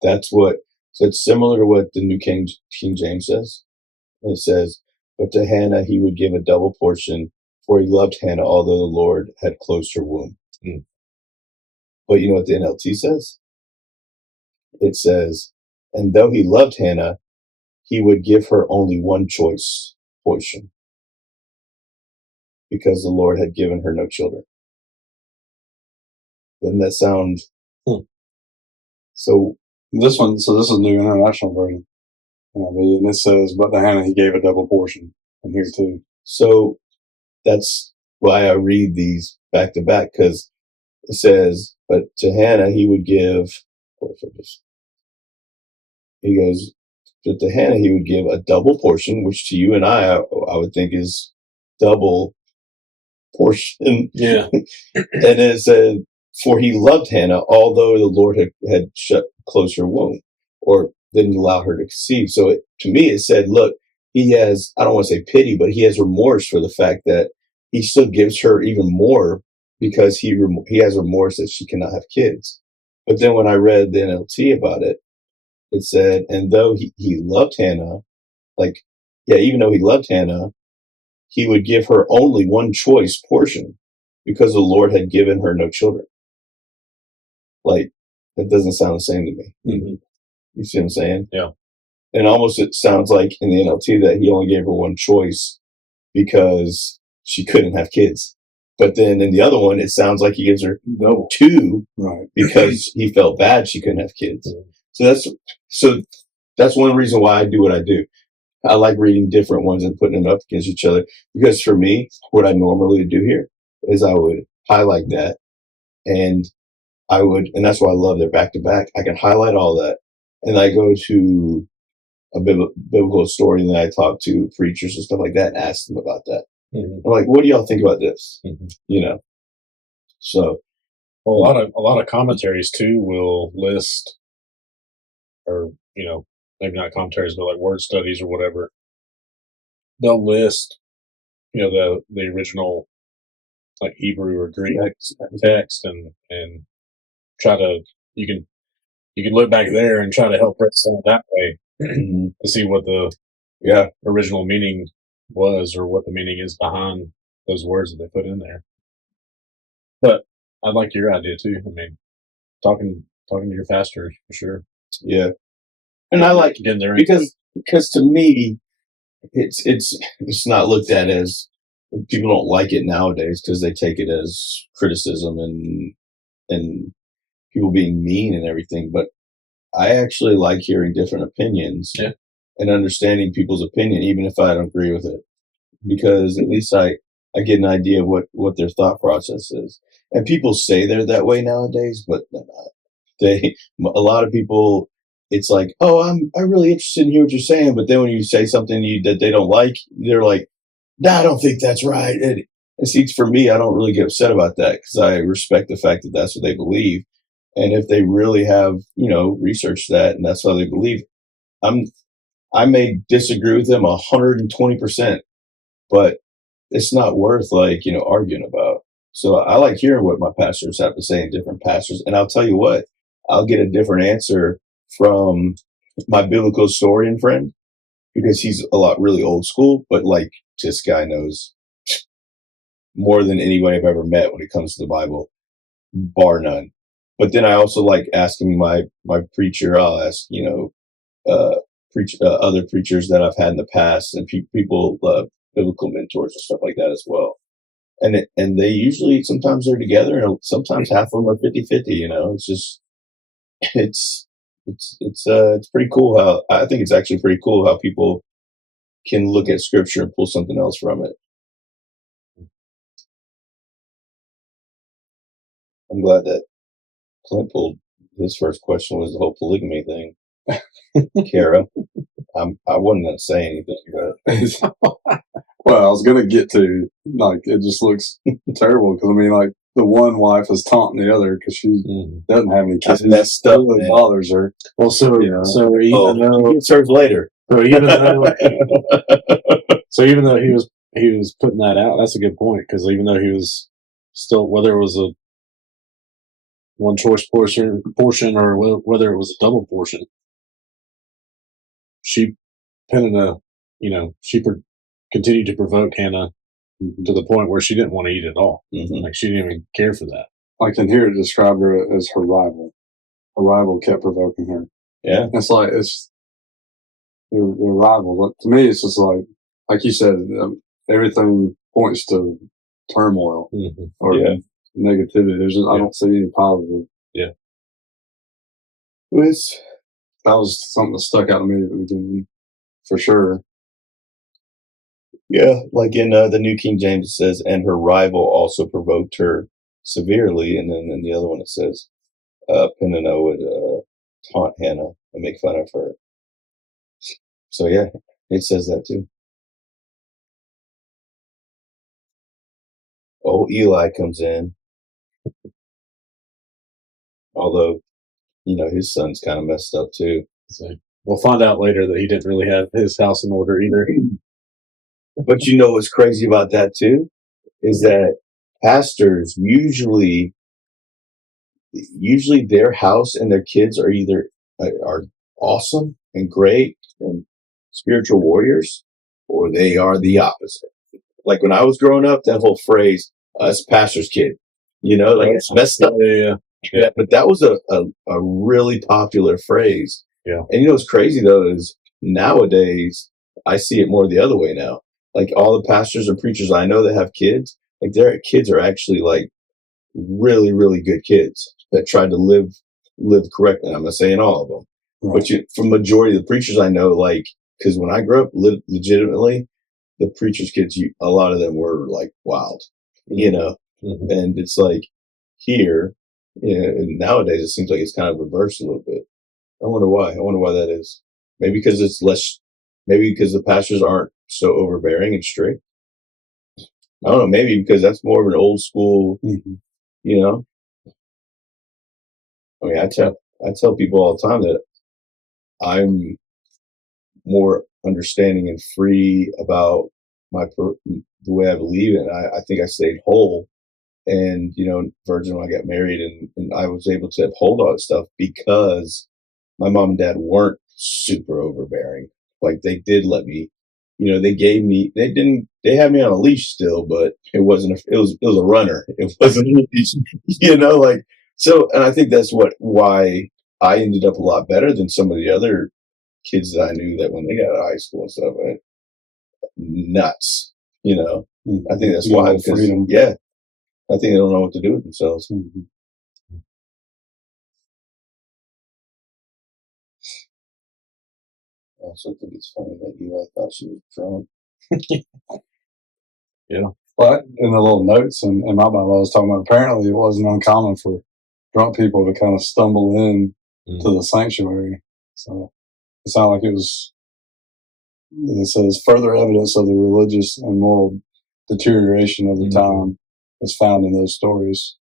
So it's similar to what the New King James says. It says, but to Hannah he would give a double portion, for he loved Hannah, although the Lord had closed her womb. But you know what the NLT says? It says, and though he loved Hannah, he would give her only one choice portion, because the Lord had given her no children. Doesn't that sound? So this is New International Version. And it says, but to Hannah he gave a double portion. I'm here too. So that's why I read these back to back, because it says, but to Hannah he would give. He goes, but to Hannah he would give a double portion, which to you and I would think is double portion. Yeah. And it said, for he loved Hannah, although the Lord had closed her womb, or didn't allow her to conceive. So to me, it said, look, he has, I don't want to say pity, but he has remorse for the fact that he still gives her even more, because he has remorse that she cannot have kids. But then when I read the NLT about it, it said, and though he loved Hannah, even though he loved Hannah, he would give her only one choice portion, because the Lord had given her no children. Like, that doesn't sound the same to me. Mm-hmm. You see what I'm saying? Yeah. And almost it sounds like in the NLT that he only gave her one choice because she couldn't have kids. But then in the other one, it sounds like he gives her No. 2 Right. because he felt bad she couldn't have kids. So that's one reason why I do what I do. I like reading different ones and putting them up against each other, because for me, what I normally do here is I would highlight that, and and that's why I love their back to back. I can highlight all that, and I go to a biblical story, and then I talk to preachers and stuff like that and ask them about that. Mhm. I'm like, what do y'all think about this? Mhm. You know, so Well, a lot of commentaries too will list, or maybe not commentaries, but like word studies or whatever. They'll list, the original like Hebrew or Greek text, and try to you can look back there and try to help represent it that way to see what the original meaning was, or what the meaning is behind those words that they put in there. But I like your idea too. I mean, talking to your pastor for sure. yeah, and I like Getting there because to me, it's not looked at as, people don't like it nowadays because they take it as criticism and people being mean and everything. But I actually like hearing different opinions and understanding people's opinion, even if I don't agree with it, because at least I get an idea of what their thought process is. And people say they're that way nowadays, but they're not. A lot of people, it's like, oh, I'm really interested in hear what you're saying, but then when you say something that they don't like, they're like, nah, I don't think that's right. And see, for me, I don't really get upset about that because I respect the fact that that's what they believe. And if they really have, researched that and that's how they believe, I may disagree with them 120%, but it's not worth arguing about. So I like hearing what my pastors have to say and different pastors. And I'll tell you what, I'll get a different answer from my biblical historian friend, because he's really old school, but like this guy knows more than anybody I've ever met when it comes to the Bible, bar none. But then I also like asking my preacher. I'll ask other preachers that I've had in the past, and people, biblical mentors and stuff like that as well. And they usually, sometimes they're together, and sometimes half of them are 50-50. It's just it's pretty cool how, I think it's actually pretty cool how people can look at scripture and pull something else from it. I'm glad that Clint pulled his first question was the whole polygamy thing. Kara, I wasn't going to say anything, but well, I was going to get to, like, it just looks terrible because, I mean, like, the one wife is taunting the other because she doesn't have any kids. That's messed up. It really bothers her. Well, so even though he serves later. So even though he was putting that out, that's a good point, because even though he was still, whether it was a one choice portion or whether it was a double portion, she continued to provoke Hannah to the point where she didn't want to eat at all. Mm-hmm. Like, she didn't even care for that. I can hear it described her as her rival. Her rival kept provoking her. Yeah, it's like their rival. But to me, it's just like you said, everything points to turmoil or negativity. I don't see any positive. Yeah, that was something that stuck out to me at the beginning, for sure. Yeah, like in the New King James, it says, and her rival also provoked her severely. And then in the other one, it says, Peninnah would taunt Hannah and make fun of her. So yeah, it says that too. Old Eli comes in. Although, his son's kind of messed up too. so we'll find out later that he didn't really have his house in order either. But what's crazy about that too is that pastors usually their house and their kids are either are awesome and great and spiritual warriors, or they are the opposite. Like when I was growing up, that whole phrase, "us pastor's kid," it's messed up. Yeah. But that was a really popular phrase. Yeah. And what's crazy though is nowadays I see it more the other way now. Like all the pastors or preachers I know that have kids, like their kids are actually like really, really good kids that tried to live correctly. I'm not saying all of them, Right. but from majority of the preachers I know, like, because when I grew up, legitimately, the preachers' kids, a lot of them were like wild, you know, and it's like here, and nowadays it seems like it's kind of reversed a little bit. I wonder why. I wonder why that is. Maybe because it's less. Maybe because the pastors aren't so overbearing and strict. I don't know. Maybe because that's more of an old school. You know. I mean, I tell people all the time that I'm more understanding and free about the way I believe, and I think I stayed whole. And virgin when I got married, and I was able to uphold all that stuff because my mom and dad weren't super overbearing. Like they did let me, they gave me, they had me on a leash still, but it wasn't, it was a runner. It wasn't a leash, like, so, and I think that's why I ended up a lot better than some of the other kids that I knew that when they got out of high school and stuff, nuts, I think that's why, because, freedom. Yeah, I think they don't know what to do with themselves. I also think it's funny that Eli thought she was drunk. Yeah. But in the little notes in my Bible, I was talking about apparently it wasn't uncommon for drunk people to kind of stumble in to the sanctuary. So it sounded like it says further evidence of the religious and moral deterioration of the time is found in those stories.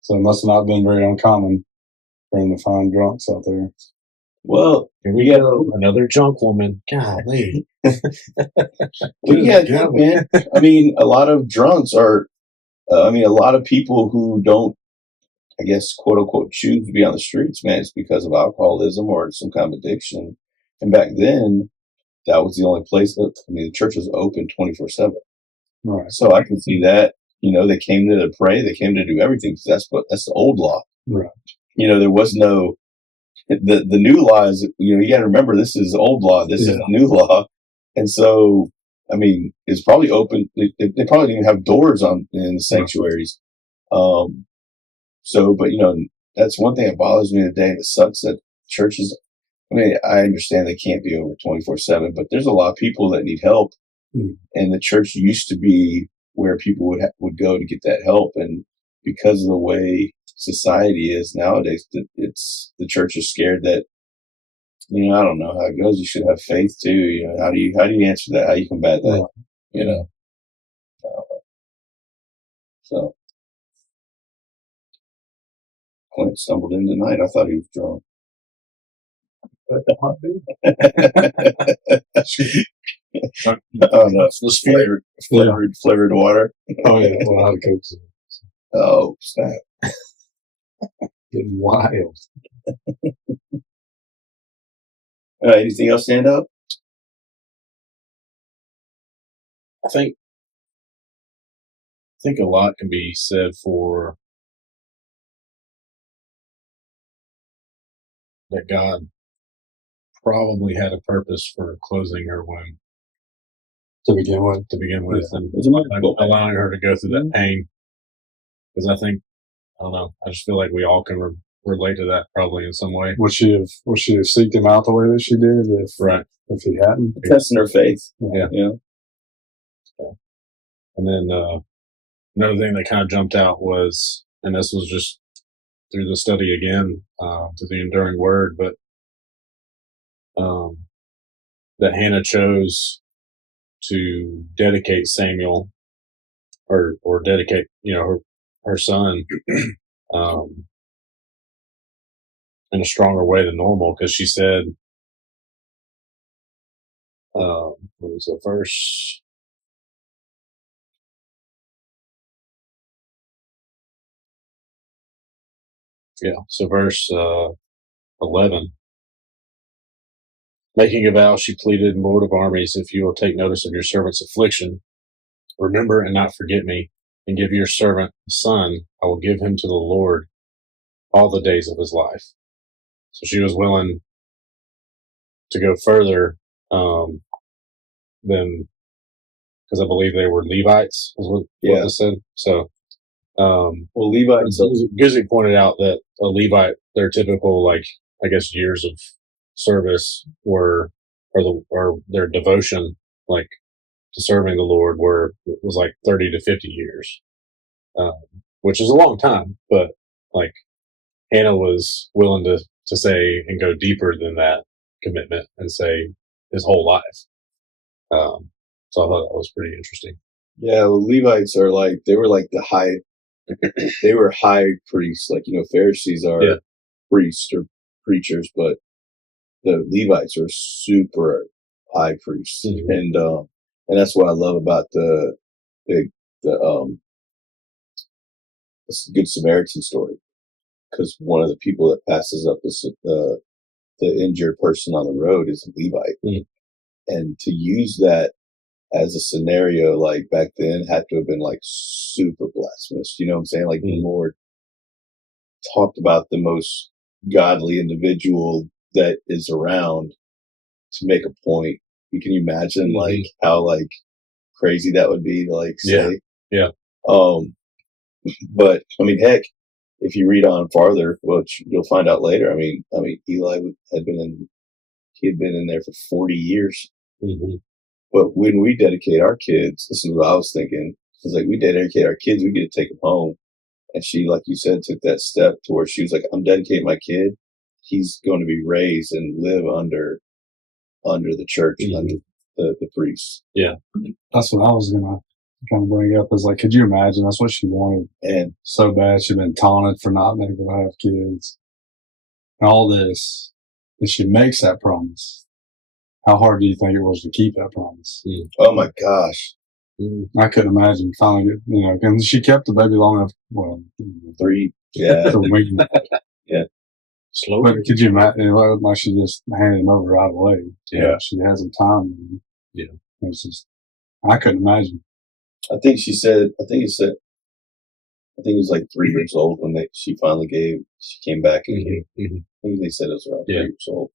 So it must not have been very uncommon for him to find drunks out there. Well, here we go. Another drunk woman. Golly. Yeah, man. I mean, a lot of drunks are, a lot of people who don't, I guess, quote unquote, choose to be on the streets, man, it's because of alcoholism or some kind of addiction. And back then, that was the only place that, the church was open 24/7. Right. So I can see that, they came to pray, they came to do everything. That's the old law. Right. There was no, the new law is, you got to remember, this is old law. This is the new law. And so, it's probably open. They probably didn't even have doors in the sanctuaries. So, but that's one thing that bothers me today. That sucks that churches, I understand they can't be over 24/7, but there's a lot of people that need help. And the church used to be where people would go to get that help. And because of the way society is nowadays, the church is scared that, I don't know how it goes. You should have faith too. How do you answer that? How do you combat that? So Clint stumbled in tonight. I thought he was drunk. Oh no, it's flavored water. Oh yeah, well, how to coach it. Oh snap! Getting wild. Anything else stand up? I think a lot can be said for that God probably had a purpose for closing her womb to begin with, and allowing her to go through that pain. Because I don't know, I just feel like we all can relate to that probably in some way. Would she have seeked him out the way that she did if he hadn't? Testing her faith. Yeah. And then another thing that kind of jumped out was, and this was just through the study again, to the enduring word, but that Hannah chose to dedicate Samuel or dedicate, her son in a stronger way than normal, because she said, what was the verse? Yeah, so verse 11. Making a vow, she pleaded, Lord of armies, if you will take notice of your servant's affliction, remember and not forget me, and give your servant a son, I will give him to the Lord all the days of his life. So she was willing to go further than because I believe they were Levites, is what this said. So, well, Levites. Guzzi pointed out that a Levite, their typical, like, I guess, years of service or their devotion, like, to serving the Lord was like 30 to 50 years, which is a long time, but like Hannah was willing to say and go deeper than that commitment and say his whole life. So I thought that was pretty interesting. Yeah, well, Levites are like, they were like they were high priests, like, Pharisees are priests or preachers, but the Levites are super high priests. Mm-hmm. And that's what I love about the Good Samaritan story, because one of the people that passes up the injured person on the road is a Levite. Mm. And to use that as a scenario, like back then, had to have been like super blasphemous. You know what I'm saying? Like the Lord talked about the most godly individual that is around to make a point. Can you imagine like how like crazy that would be to like say? Yeah. But I mean, heck, if you read on farther, which you'll find out later, I mean, Eli had been in there for 40 years. Mm-hmm. But when we dedicate our kids, this is what I was thinking. It's like, we dedicate our kids, we get to take them home. And she, like you said, took that step to where she was like, I'm dedicating my kid. He's going to be raised and live under the church, under the priests. Yeah. That's what I was going to kind of bring up, is like, could you imagine? That's what she wanted. And so bad. She'd been taunted for not being able to have kids. And all this. And she makes that promise. How hard do you think it was to keep that promise? Oh my gosh. I couldn't imagine finally, and she kept the baby long enough. Well, 3, yeah. Yeah. Slow. But could you imagine, like she just handed him over right away? Yeah. She has some time. Yeah. It's just, I couldn't imagine. I think it was like 3 years old when she finally she came back and gave. I think they said it was around 3 years old.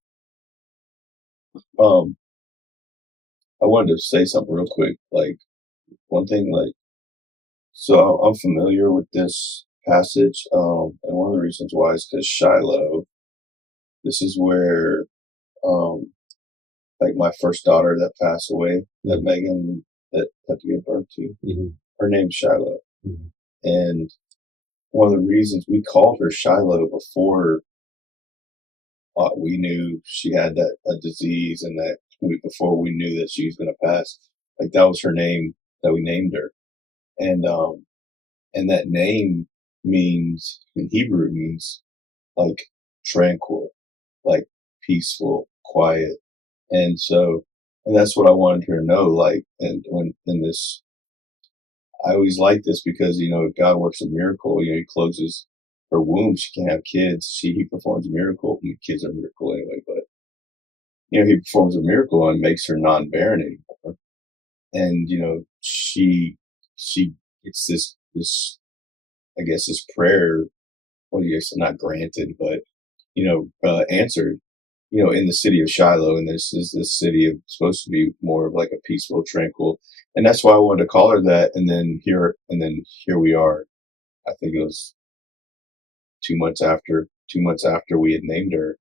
I wanted to say something real quick. Like, one thing, like, so I'm familiar with this passage, and one of the reasons why is because Shiloh, this is where, like, my first daughter that passed away, that Megan that had to give birth to, her name's Shiloh. And one of the reasons we called her Shiloh before we knew she had a disease, and that before we knew that she was going to pass, like, that was her name that we named her. And that name means, in Hebrew, means like tranquil, like peaceful, quiet. And that's what I wanted her to know. Like, and when in this, I always like this because, God works a miracle. He closes her womb. She can't have kids. He performs a miracle. Kids are a miracle anyway, but, he performs a miracle and makes her non-barren anymore. And, she gets this, I guess, this prayer, well, yes, not granted, but, answered, in the city of Shiloh. And this is the city of, supposed to be more of like a peaceful, tranquil. And that's why I wanted to call her that. And then here we are. I think it was 2 months after we had named her,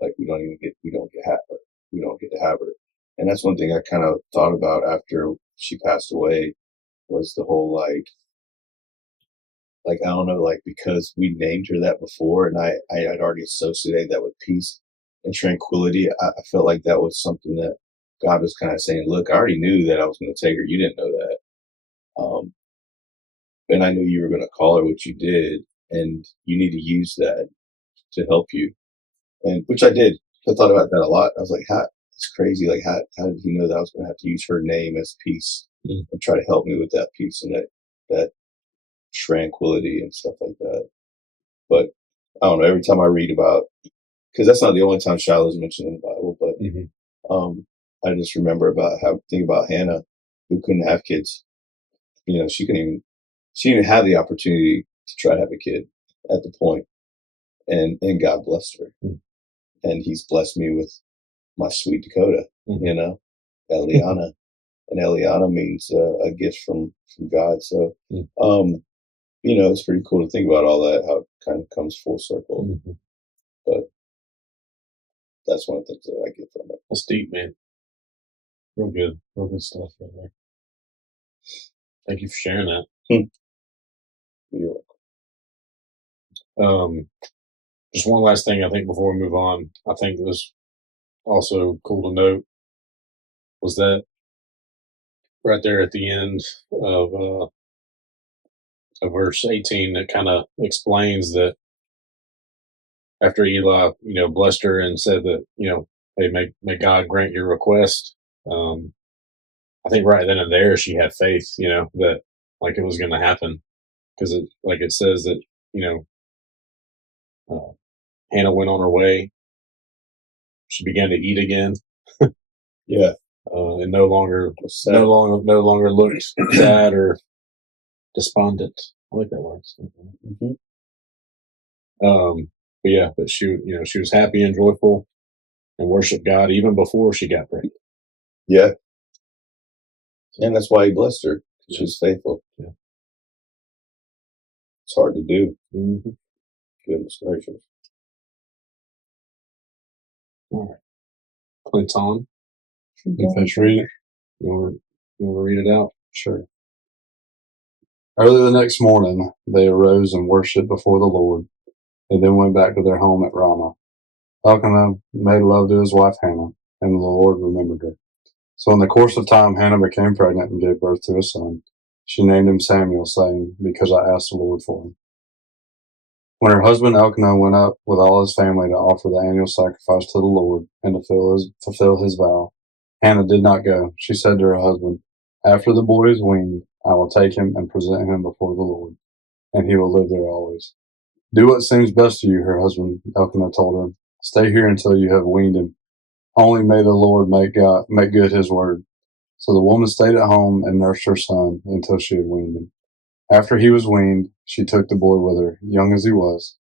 like we don't get to have her. And that's one thing I kind of thought about after she passed away, was the whole, like, I don't know, like, because we named her that before, and I had already associated that with peace and tranquility. I felt like that was something that God was kind of saying, look, I already knew that I was going to take her. You didn't know that. And I knew you were going to call her, which you did, and you need to use that to help you. And which I did. I thought about that a lot. I was like, it's crazy. Like, how did he know that I was going to have to use her name as peace and try to help me with that peace and that tranquility and stuff like that. But I don't know, every time I read about, because that's not the only time Shiloh is mentioned in the Bible, but I just remember think about Hannah, who couldn't have kids. She didn't even have the opportunity to try to have a kid at the point, and God blessed her. And he's blessed me with my sweet Dakota, Eliana. And Eliana means a gift from God. So, it's pretty cool to think about all that, how it kind of comes full circle. Mm-hmm. But that's one of the things that I get from it. That's deep, man. Real good stuff right there. Thank you for sharing that. You're Just one last thing, I think, before we move on. I think it was also cool to note was that right there at the end of verse 18, it kind of explains that after Eli, blessed her and said that, hey, may God grant your request. I think right then and there she had faith, that like it was going to happen, because it says that, Hannah went on her way. She began to eat again. Yeah. And no longer looked sad or despondent. I like that word. But she was happy and joyful and worshiped God even before she got pregnant. Yeah. And that's why he blessed her. She was faithful. Yeah. It's hard to do. Mm-hmm. Goodness gracious. All right. Clint's on. You finish reading it? You want to read it out? Sure. Early the next morning, they arose and worshipped before the Lord, and then went back to their home at Ramah. Elkanah made love to his wife Hannah, and the Lord remembered her. So in the course of time, Hannah became pregnant and gave birth to a son. She named him Samuel, saying, "Because I asked the Lord for him." When her husband Elkanah went up with all his family to offer the annual sacrifice to the Lord and to fulfill his vow, Hannah did not go. She said to her husband, "After the boy is weaned, I will take him and present him before the Lord, and he will live there always." "Do what seems best to you," her husband Elkanah told her. "Stay here until you have weaned him. Only may the Lord make good his word." So the woman stayed at home and nursed her son until she had weaned him. After he was weaned, she took the boy with her, young as he was,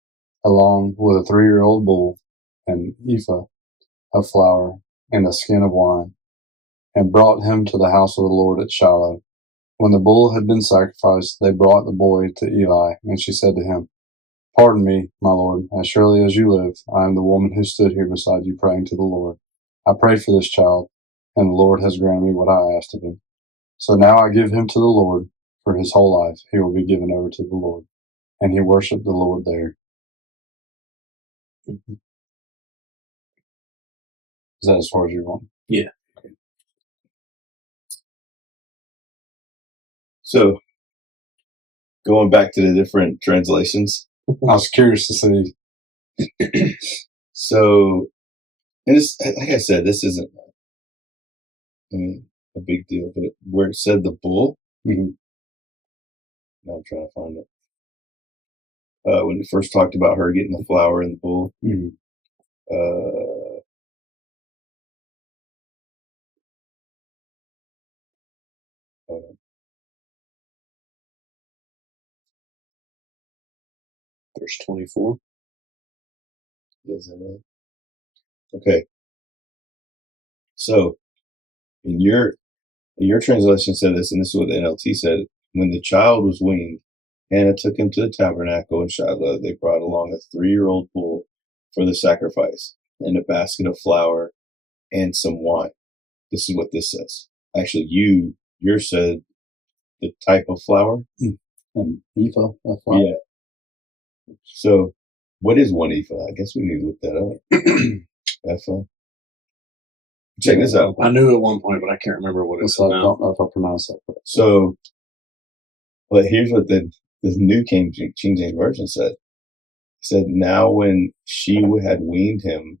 along with a 3-year-old bull, an ephah of flour, and a skin of wine, and brought him to the house of the Lord at Shiloh. When the bull had been sacrificed, they brought the boy to Eli, and she said to him, "Pardon me, my lord, as surely as you live, I am the woman who stood here beside you praying to the Lord. I prayed for this child, and the Lord has granted me what I asked of him. So now I give him to the Lord. For his whole life he will be given over to the Lord." And he worshipped the Lord there. Is that as far as you want? Yeah. So, going back to the different translations. I was curious to see. So, and it's, like I said, this isn't, a big deal, but where it said the bull, Mm-hmm. now I'm trying to find it. When it first talked about her getting the flour and the bull, Mm-hmm. Verse 24. Is that right? Okay. So, in your translation said this, and this is what the NLT said. When the child was weaned, Hannah took him to the tabernacle in Shiloh. They brought along a 3-year-old bull for the sacrifice, and a basket of flour and some wine. This is what this says. Actually, yours said the type of flour. An ephah of flour. Yeah. So, what is 1 ephah? I guess we need to look that up. Ephah. Check this out. I knew at one point, but I can't remember what it's I now. don't know if I pronounced that correctly. So, but here's what the New King James Version said. It said, "Now when she had weaned him,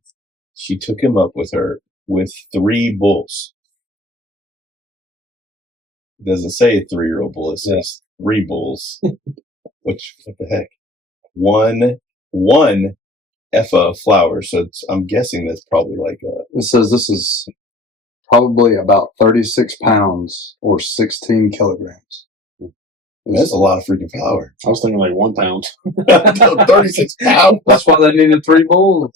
she took him up with her with 3 bulls." It doesn't say a 3-year-old bull. It says 3 bulls. What the heck? One ephah of flour. So I'm guessing that's probably like It says this is probably about 36 pounds or 16 kilograms. that's a lot of freaking flour. I was thinking like 1 pound. 36 pounds. That's why they needed 3 bulls.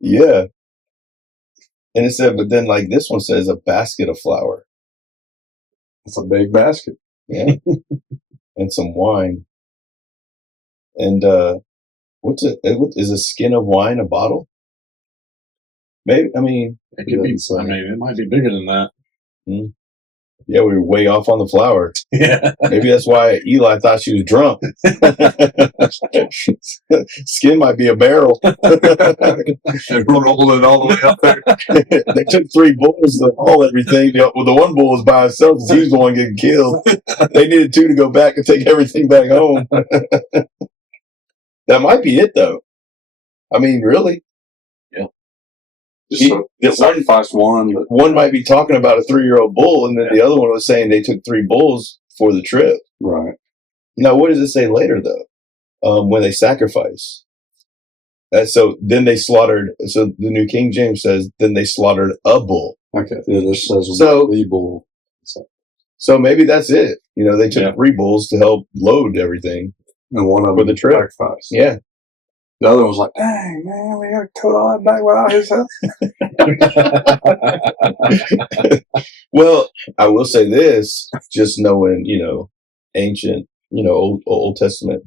Yeah. And it said, but then like this one says a basket of flour. It's a big basket. Yeah. And some wine. And what's it? What, is a skin of wine a bottle? Maybe. I mean, It could be. I mean, it might be bigger than that. Yeah, we were way off on the flour. Yeah. Maybe that's why Eli thought she was drunk. Skin might be a barrel. And roll it all the way up there. They took 3 bulls to haul everything. Well, the one bull was by himself because he was the one getting killed. They needed 2 to go back and take everything back home. That might be it, though. I mean, really. Just sacrificed one. But one might be talking about a 3-year-old bull, and then the other one was saying they took 3 bulls for the trip. Right. Now, what does it say later, though? When they sacrifice. So then they slaughtered. So the New King James says, then they slaughtered a bull. Okay. Yeah, this says the bull. So maybe that's it. You know, they took 3 bulls to help load everything. And one of for them the trip. sacrificed. Yeah. The other one was like, dang, man, we got to tote all that back without his help. Well, I will say this, just knowing, ancient, Old Testament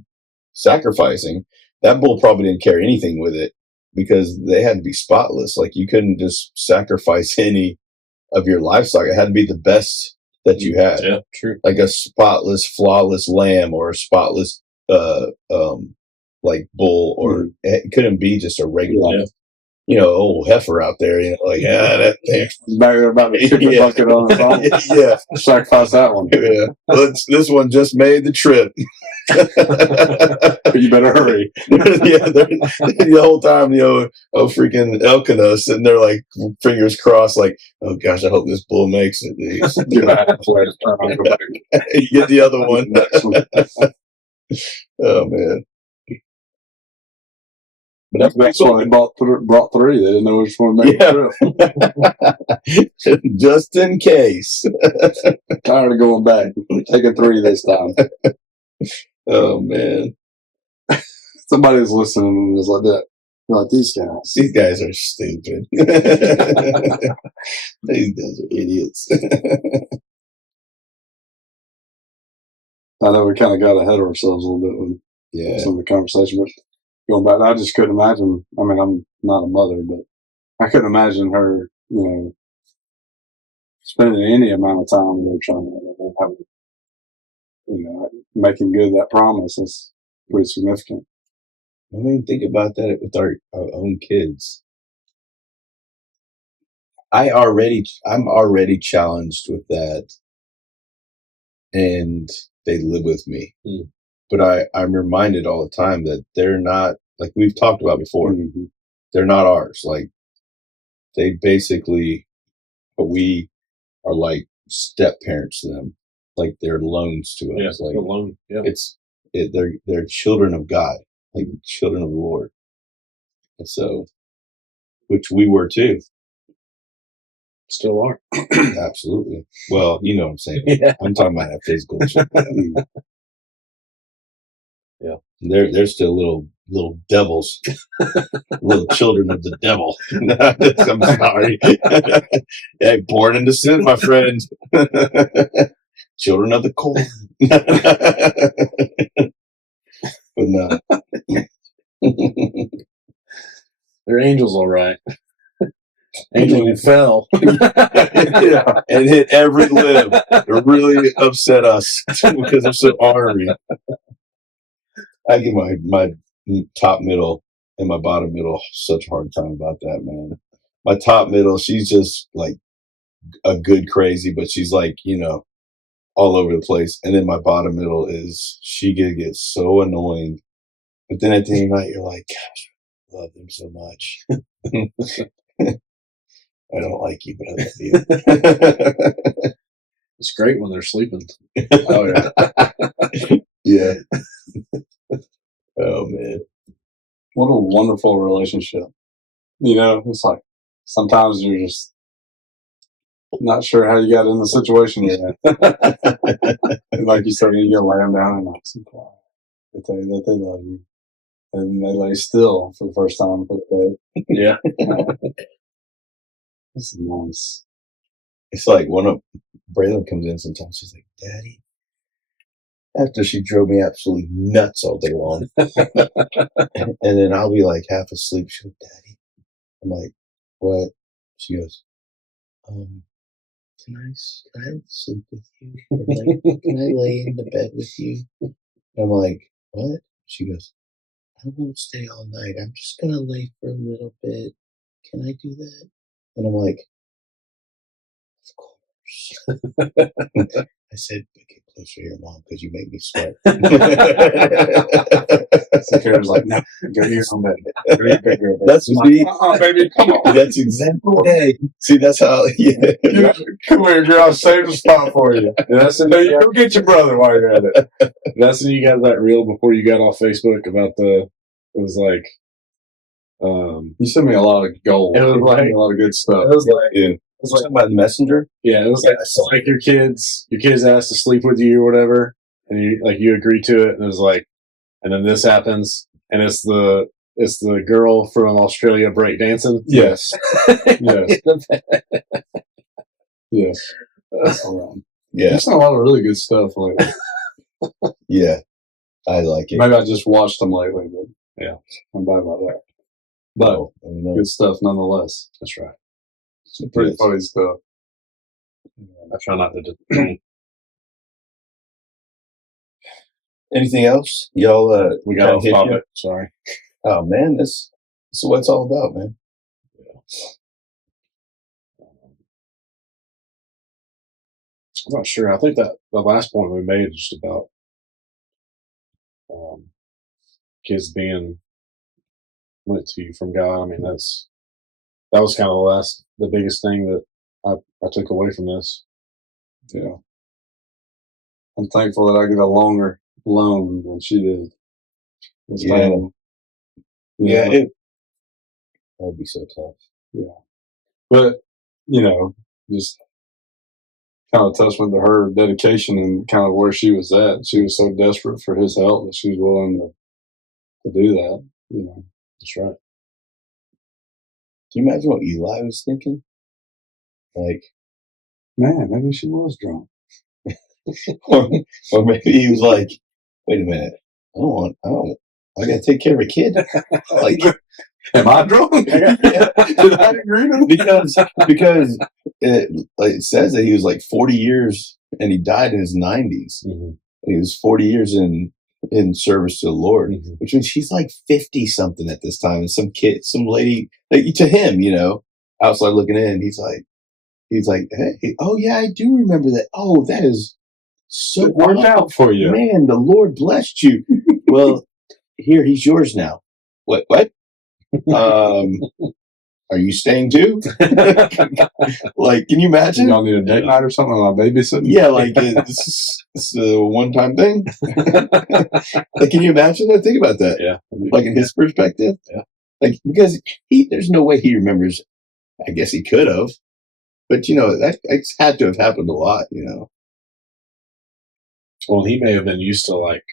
sacrificing, that bull probably didn't carry anything with it because they had to be spotless. Like you couldn't just sacrifice any of your livestock. It had to be the best that you had. Yeah, true. Like a spotless, flawless lamb or a spotless, like bull, or it couldn't be just a regular, old heifer out there. That thing. They're about to kick the bucket on his own. Yeah, sacrifice that one. Yeah, this one just made the trip. You better hurry. The whole time, freaking Elkanah sitting there like fingers crossed, like, oh gosh, I hope this bull makes it. Get back, you get the other one. Oh man. But that's why they brought 3. They didn't know which one to make it. Just in case. Tired of going back. Taking 3 this time. Oh man. Somebody was listening and was like that. Like these guys. These guys are stupid. These guys are idiots. I know we kind of got ahead of ourselves a little bit with some of the conversation, but going back, I just couldn't imagine. I mean, I'm not a mother, but I couldn't imagine her, spending any amount of time there trying to have, making good that promise is pretty significant. I mean, think about that with our own kids. I'm already challenged with that, and they live with me. But I'm reminded all the time that they're not, like we've talked about before, they're not ours. Like they basically, we are like step parents to them. Like they're loans to us. Like loan. Yeah. They're children of God, like children of the Lord. And so, which we were too. Still are. Absolutely. Well, you know what I'm saying. Yeah. I'm talking about that physical shit. Yeah. They're still little devils. Little children of the devil. I'm sorry. Hey, born into sin, my friend. Children of the corn. But no. They're angels, all right. Angel who fell. Yeah, and hit every limb. It really upset us because I'm so ornery. I give my top middle and my bottom middle such a hard time about that, man. My top middle, she's just like a good crazy, but she's like, all over the place. And then my bottom middle she gets so annoying. But then at the end of the night, you're like, gosh, I love them so much. I don't like you, but I love you. It's great when they're sleeping. Oh, yeah. Yeah. Oh, man. What a wonderful relationship. It's like sometimes you're just not sure how you got in the situation you're in. And like you said, you lay them down and they tell you that they love you. and they lay still for the first time for the day. Yeah. That's nice. It's like one of Braylon comes in sometimes. She's like, "Daddy," after she drove me absolutely nuts all day long, and then I'll be like half asleep. She'll, "Daddy," I'm like, "What?" She goes, Can I sleep with you? Can I lay in the bed with you?" And I'm like, "What?" She goes, "I won't stay all night. I'm just gonna lay for a little bit. Can I do that?" And I'm like, "Of course." I said, "Get closer to your mom because you make me sweat." So Kara's like, "No, go to your own bed. Go to your bedroom." That's I'm me. like, baby, come on. That's exactly. Hey, see, that's how. Yeah. Come here, girl. I'll save a spot for you. And that's when No, you go get your brother while you're at it. that's when you got that reel before you got off Facebook about it was like, You sent me a lot of gold. It was You like- sent me a lot of good stuff. it was like, Yeah. it was like, Talking about the messenger. yeah, it was like, it's like your kids asked to sleep with you or whatever, and you agree to it, and it was like, and then this happens, and it's the girl from Australia breakdancing. Yes. Yes. Yes. That's all right. Yeah, You've sent a lot of really good stuff lately. yeah, I like it. Maybe I just watched them lately, but Yeah. I'm bad about that. But Oh, I don't know. good stuff nonetheless. That's right. Some pretty Yes. funny stuff. I try not to disappoint. Anything else, y'all? We got kinda off hit you? topic. Sorry. Oh man, this is what it's all about, man. I'm not sure. I think that the last point we made is just about kids being linked to you from God. I mean, that was kind of the biggest thing that I took away from this. Yeah. I'm thankful that I get a longer loan than she did. This Yeah. time. Yeah, Yeah. that would be so tough. But, just kind of testament to her dedication and kind of where she was at. She was so desperate for his help that she was willing to do that. That's right. Can you imagine what Eli was thinking? Like, Man, maybe she was drunk. or maybe he was like, "Wait a minute, I gotta take care of a kid." Like, Am I drunk? Did I agree to because it says that he was like 40 years and he died in his 90s. Mm-hmm. He was 40 years in service to the Lord, Mm-hmm. which means she's like 50 something at this time. And some lady, like, to him, outside looking in, he's like, "Hey, oh yeah, I do remember that. Oh, that is so It worked out for you. Man, the Lord blessed you." Well, here, he's yours now. What? Are you staying too? Like, can you imagine? Y'all need a date night or something on my babysitting? Yeah, like this is a one-time thing. Like, can you imagine that? Think about that. Yeah. Like, in his perspective. Yeah. Like, because there's no way he remembers. I guess he could have, but that's had to have happened a lot. Well, he may have been used to like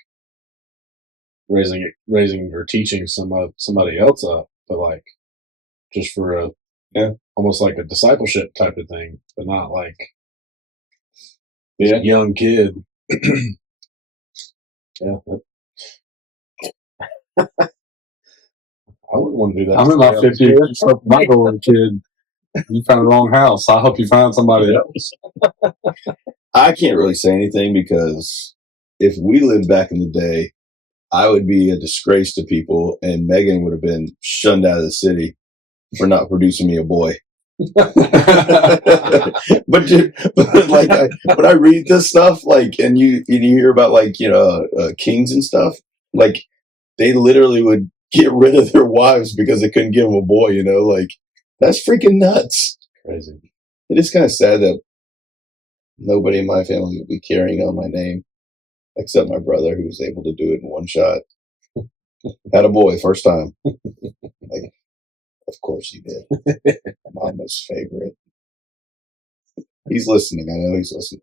raising or teaching somebody else up, but like just for almost like a discipleship type of thing, but not like this young kid. Yeah. I wouldn't want to do that. I'm in my 50s. So my golden kid, you found the wrong house. I hope you find somebody else. I can't really say anything because if we lived back in the day, I would be a disgrace to people, and Megan would have been shunned out of the city for not producing me a boy. But like, when I read this stuff, like, and you hear about like kings and stuff, like they literally would get rid of their wives because they couldn't give them a boy. Like, that's freaking nuts. Crazy. It is kind of sad that nobody in my family will be carrying on my name except my brother, who was able to do it in one shot. Had a boy first time. Like, of course he did. Mama's favorite. He's listening. I know he's listening.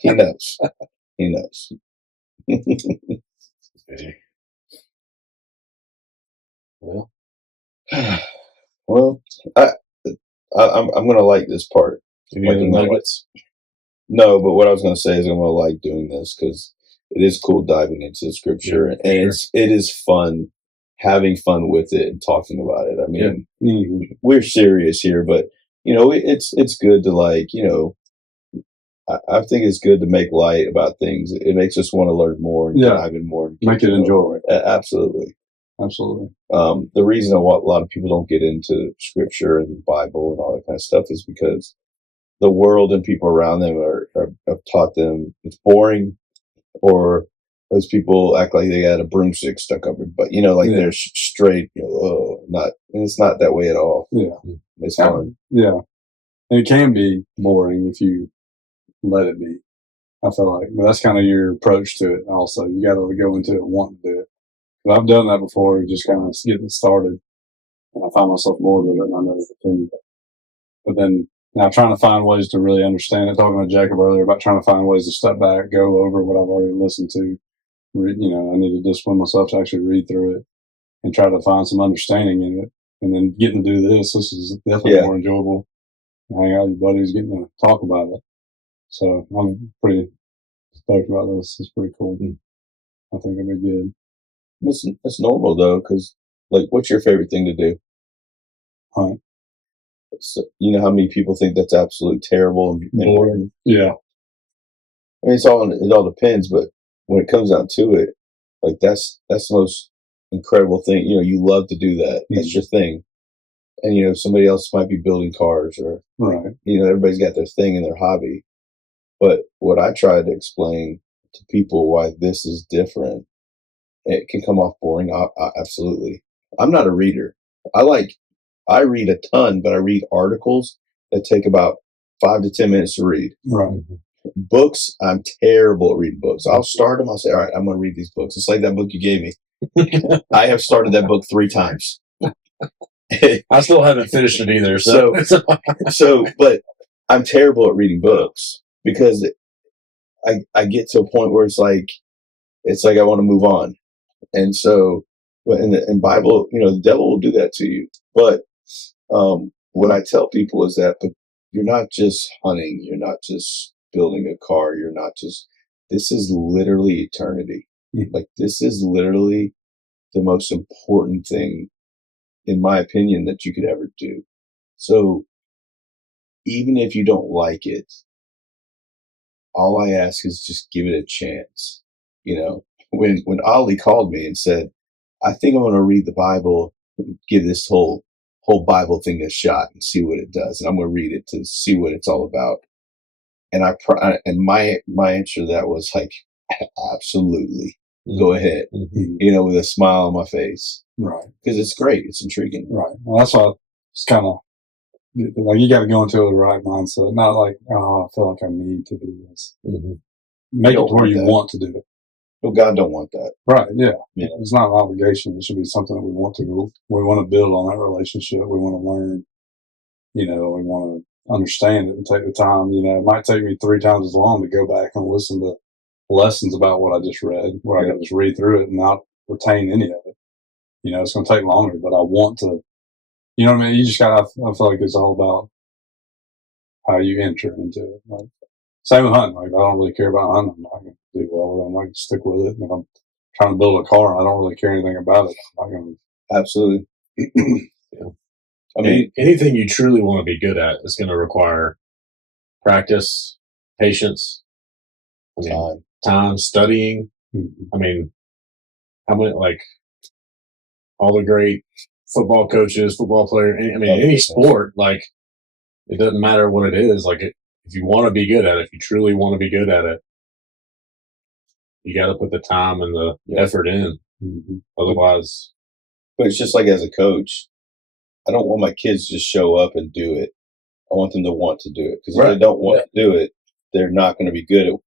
He knows. He knows. Well, Well, I'm gonna like this part. any Like, other I'm gonna like, nuggets? no, but what I was gonna say is I'm gonna like doing this because it is cool diving into the scripture, Yeah, and sure. it is fun having fun with it and talking about it. I mean, Mhm. we're serious here, but it's good to like I think it's good to make light about things. It makes us want to learn more and Yeah. dive in more. And Make get it to know enjoyable. more. Absolutely. Absolutely. The reason why a lot of people don't get into scripture and the Bible and all that kind of stuff is because the world and people around them have taught them it's boring, or those people act like they got a broomstick stuck up their butt. Like Yeah. they're straight. Not, and it's not that way at all. Yeah. It's fun. Yeah. And it can be boring if you let it be. I feel like, but that's kind of your approach to it. Also, you got to go into it wanting to do it. But I've done that before, just kind of getting started, and I find myself bored with it, and I never continue. But then now trying to find ways to really understand it. Talking to Jacob earlier about trying to find ways to step back, go over what I've already listened to. I need to discipline myself to actually read through it and try to find some understanding in it. And then getting to do this is definitely more enjoyable. Hang out with your buddies, getting to talk about it. So I'm pretty stoked about this. It's pretty cool. I think it'll be good. It's normal though, because like, what's your favorite thing to do? Hunt. So, you know how many people think that's absolutely terrible and Boring. Yeah. I mean, it all depends, but when it comes down to it, like that's the most incredible thing. You love to do that. That's your thing. And somebody else might be building cars, or Right. everybody's got their thing and their hobby. But what I try to explain to people why this is different, it can come off boring. Absolutely. I'm not a reader. I read a ton, but I read articles that take about 5 to 10 minutes to read. Right. Books, I'm terrible at reading books. I'll start them. I'll say, all right, I'm going to read these books. It's like that book you gave me. I have started that book 3 times. I still haven't finished it either. But I'm terrible at reading books because I get to a point where it's like I want to move on. And so, but in Bible, the devil will do that to you. But what I tell people is that, but you're not just hunting. You're not just building a car. You're not just, this is literally eternity. Like, this is literally the most important thing, in my opinion, that you could ever do. So even if you don't like it, all I ask is just give it a chance. When Ollie called me and said, I think I'm going to read the Bible, give this whole Bible thing a shot and see what it does. And I'm going to read it to see what it's all about. And my answer to that was like, absolutely, go ahead, with a smile on my face. Right. Because it's great. It's intriguing. Right. Well, that's why it's kind of like you got to go into it with the right mindset. Not like, oh, I feel like I need to do this. Make it to where you want to do it. Well, God don't want that. Right. Yeah. It's not an obligation. It should be something that we want to do. We want to build on that relationship. We want to learn. We want to understand it and take the time. It might take me 3 times as long to go back and listen to lessons about what I just read, where I got to just read through it and not retain any of it. It's going to take longer, but I want to. You know what I mean? You just got. I feel like it's all about how you enter into it. Like, same with hunting. Like, I don't really care about hunting. I'm not going to do well with it. I'm not going to stick with it. And if I'm trying to build a car and I don't really care anything about it, I'm not going to. Absolutely. Yeah. I mean, anything you truly want to be good at is going to require practice, patience, time, studying. I mean, how many, like, all the great football coaches, football players, any sport, like, it doesn't matter what it is. Like, if you want to be good at it, if you truly want to be good at it, you got to put the time and the effort in. Otherwise. But it's just like as a coach, I don't want my kids to just show up and do it. I want them to want to do it. Because if they don't want to do it, they're not going to be good at it.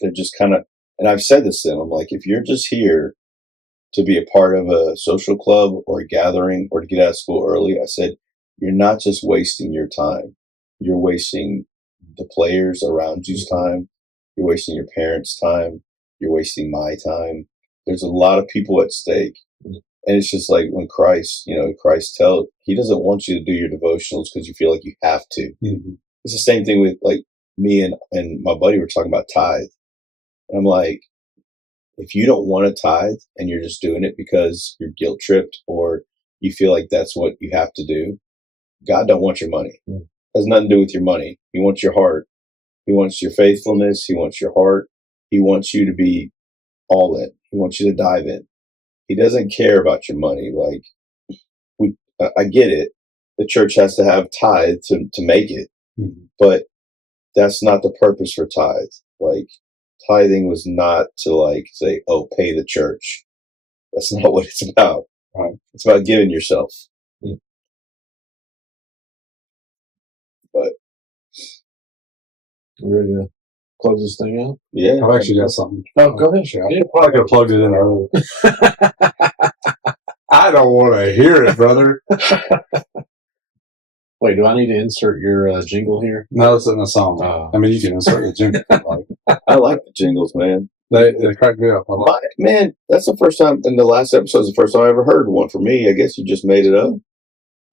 They're just kind of, and I've said this to them, I'm like, if you're just here to be a part of a social club or a gathering or to get out of school early, I said, you're not just wasting your time. You're wasting the players around you's time. You're wasting your parents' time. You're wasting my time. There's a lot of people at stake. And it's just like when Christ, he doesn't want you to do your devotionals because you feel like you have to. Mm-hmm. It's the same thing with like me and my buddy were talking about tithe. And I'm like, if you don't want to tithe and you're just doing it because you're guilt tripped or you feel like that's what you have to do, God don't want your money. It has nothing to do with your money. He wants your heart. He wants your faithfulness. He wants your heart. He wants you to be all in. He wants you to dive in. He doesn't care about your money. Like I get it. The church has to have tithe to make it, but that's not the purpose for tithe. Like tithing was not to like say, oh, pay the church. That's not what it's about. Right. It's about giving yourself. But we're ready to close this thing out. Yeah, I've actually got something. Oh, go ahead. I probably could have plugged it in earlier. I don't want to hear it, brother. Wait, do I need to insert your jingle here? No, it's in the song. I mean, you can insert the jingle. I like the jingles, man. They crack me up. Man, that's the first time in the last episode. Is the first time I ever heard one for me. I guess you just made it up.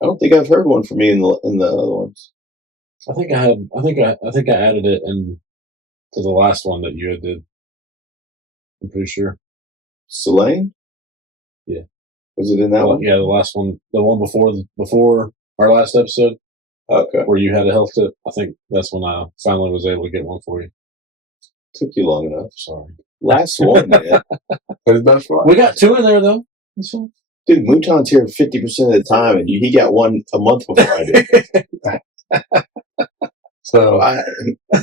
I don't think I've heard one for me in the other ones. I think I added it in to the last one that you had did. I'm pretty sure. Selene? Yeah. Was it in that one? Yeah, the last one, the one before our last episode. Okay. Where you had a health tip. I think that's when I finally was able to get one for you. Took you long enough. Sorry. Last one, man. That's right. We got two in there though. Dude, Mouton's here 50% of the time, and he got one a month before I did. So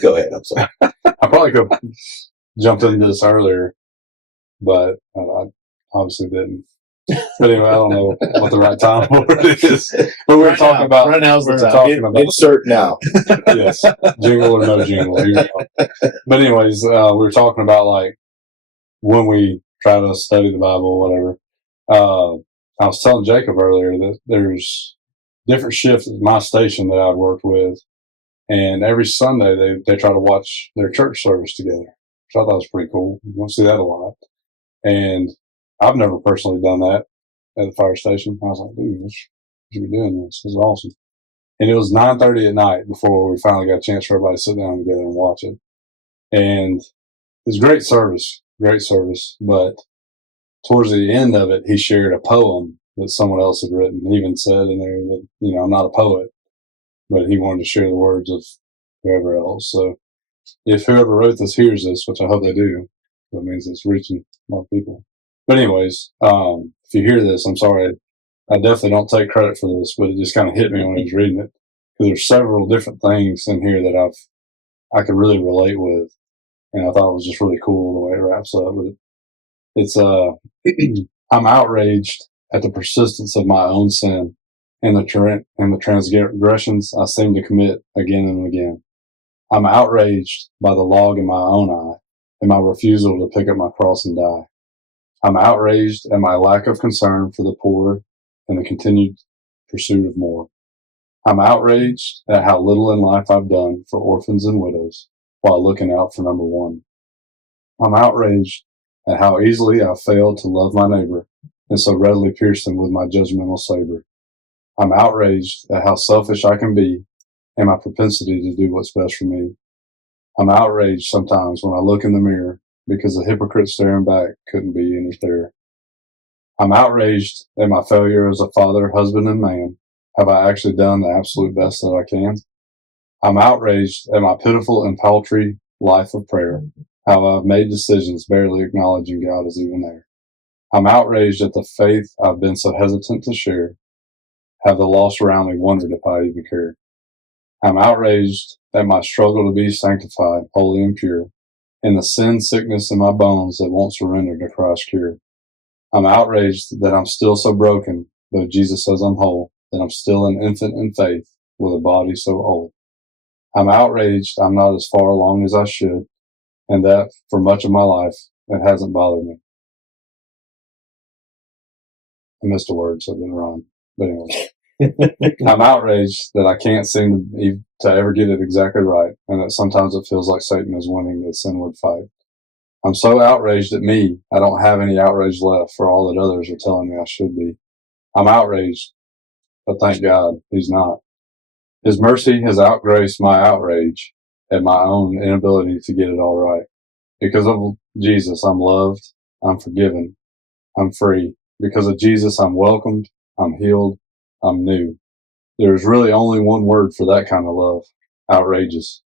go ahead. I'm sorry. I probably could have jumped into this earlier, but I obviously didn't. But anyway, I don't know what the right time for it is. But we're talking about right now. We're talking about insert now. Yes, jingle or no jingle. Here we go. But anyways, we were talking about like when we try to study the Bible, whatever. I was telling Jacob earlier that there's different shifts at my station that I've worked with, and every Sunday they try to watch their church service together, which I thought was pretty cool. You don't see that a lot, and I've never personally done that at the fire station. I was like, dude, we should be doing this. This is awesome. And it was 9:30 at night before we finally got a chance for everybody to sit down together and watch it. And it's great service. But towards the end of it, he shared a poem that someone else had written. He even said in there that, I'm not a poet, but he wanted to share the words of whoever else. So if whoever wrote this hears this, which I hope they do, that means it's reaching a lot of people. But anyways, if you hear this, I'm sorry. I definitely don't take credit for this, but it just kind of hit me when I was reading it. Because there's several different things in here that I could really relate with. And I thought it was just really cool the way it wraps up. But it's, I'm outraged at the persistence of my own sin and the transgressions I seem to commit again and again. I'm outraged by the log in my own eye and my refusal to pick up my cross and die. I'm outraged at my lack of concern for the poor and the continued pursuit of more. I'm outraged at how little in life I've done for orphans and widows while looking out for number one. I'm outraged at how easily I failed to love my neighbor and so readily pierced him with my judgmental saber. I'm outraged at how selfish I can be and my propensity to do what's best for me. I'm outraged sometimes when I look in the mirror because the hypocrite staring back couldn't be any clearer. I'm outraged at my failure as a father, husband, and man. Have I actually done the absolute best that I can? I'm outraged at my pitiful and paltry life of prayer, how I've made decisions barely acknowledging God is even there. I'm outraged at the faith I've been so hesitant to share, have the lost around me wondered if I even cared. I'm outraged at my struggle to be sanctified, holy and pure, and the sin sickness in my bones that won't surrender to Christ's cure. I'm outraged that I'm still so broken, though Jesus says I'm whole, that I'm still an infant in faith with a body so old. I'm outraged I'm not as far along as I should, and that for much of my life it hasn't bothered me. I missed a word, so it didn't rhyme. But anyway, I'm outraged that I can't seem to ever get it exactly right, and that sometimes it feels like Satan is winning the sinward fight. I'm so outraged at me, I don't have any outrage left for all that others are telling me I should be. I'm outraged, but thank God he's not. His mercy has outgraced my outrage at my own inability to get it all right. Because of Jesus, I'm loved, I'm forgiven, I'm free. Because of Jesus, I'm welcomed, I'm healed, I'm new. There's really only one word for that kind of love: outrageous.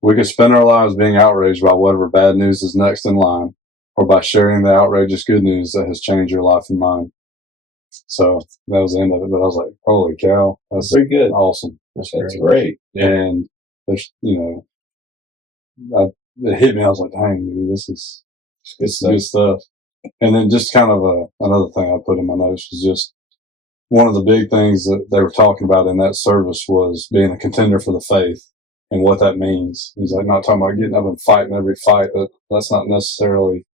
We could spend our lives being outraged by whatever bad news is next in line, or by sharing the outrageous good news that has changed your life and mine. So that was the end of it. But I was like, holy cow, that's Very good. awesome. That's great. Yeah. And there's, it hit me. I was like, dang, dude, this is good stuff. And then just kind of another thing I put in my notes was just one of the big things that they were talking about in that service was being a contender for the faith and what that means. He's like, not talking about getting up and fighting every fight, but that's not necessarily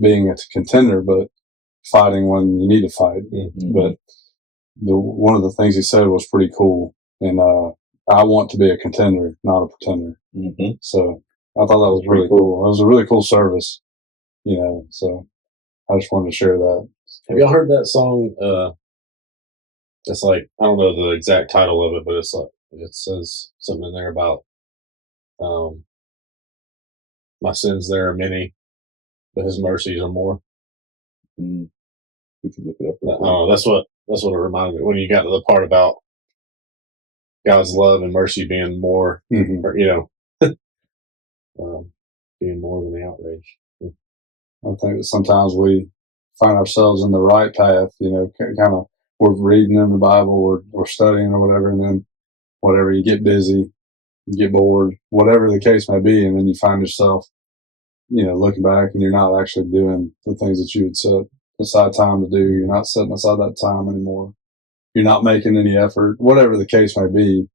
being a contender, but fighting when you need to fight. Mm-hmm. But one of the things he said was pretty cool. And I want to be a contender, not a pretender. Mm-hmm. So I thought that was really cool. It was a really cool service, so I just wanted to share that. Have y'all heard that song? It's like, I don't know the exact title of it, but it's like, it says something in there about, my sins there are many, but his mercies are more. Mm. We can look it up. Oh, that's what it reminded me when you got to the part about God's love and mercy being more, Mm-hmm. or, being more than the outrage. I think that sometimes we find ourselves in the right path, kind of, we're reading in the Bible, we're studying or whatever, and then whatever, you get busy, you get bored, whatever the case may be, and then you find yourself, looking back and you're not actually doing the things that you had set aside time to do. You're not setting aside that time anymore. You're not making any effort, whatever the case may be.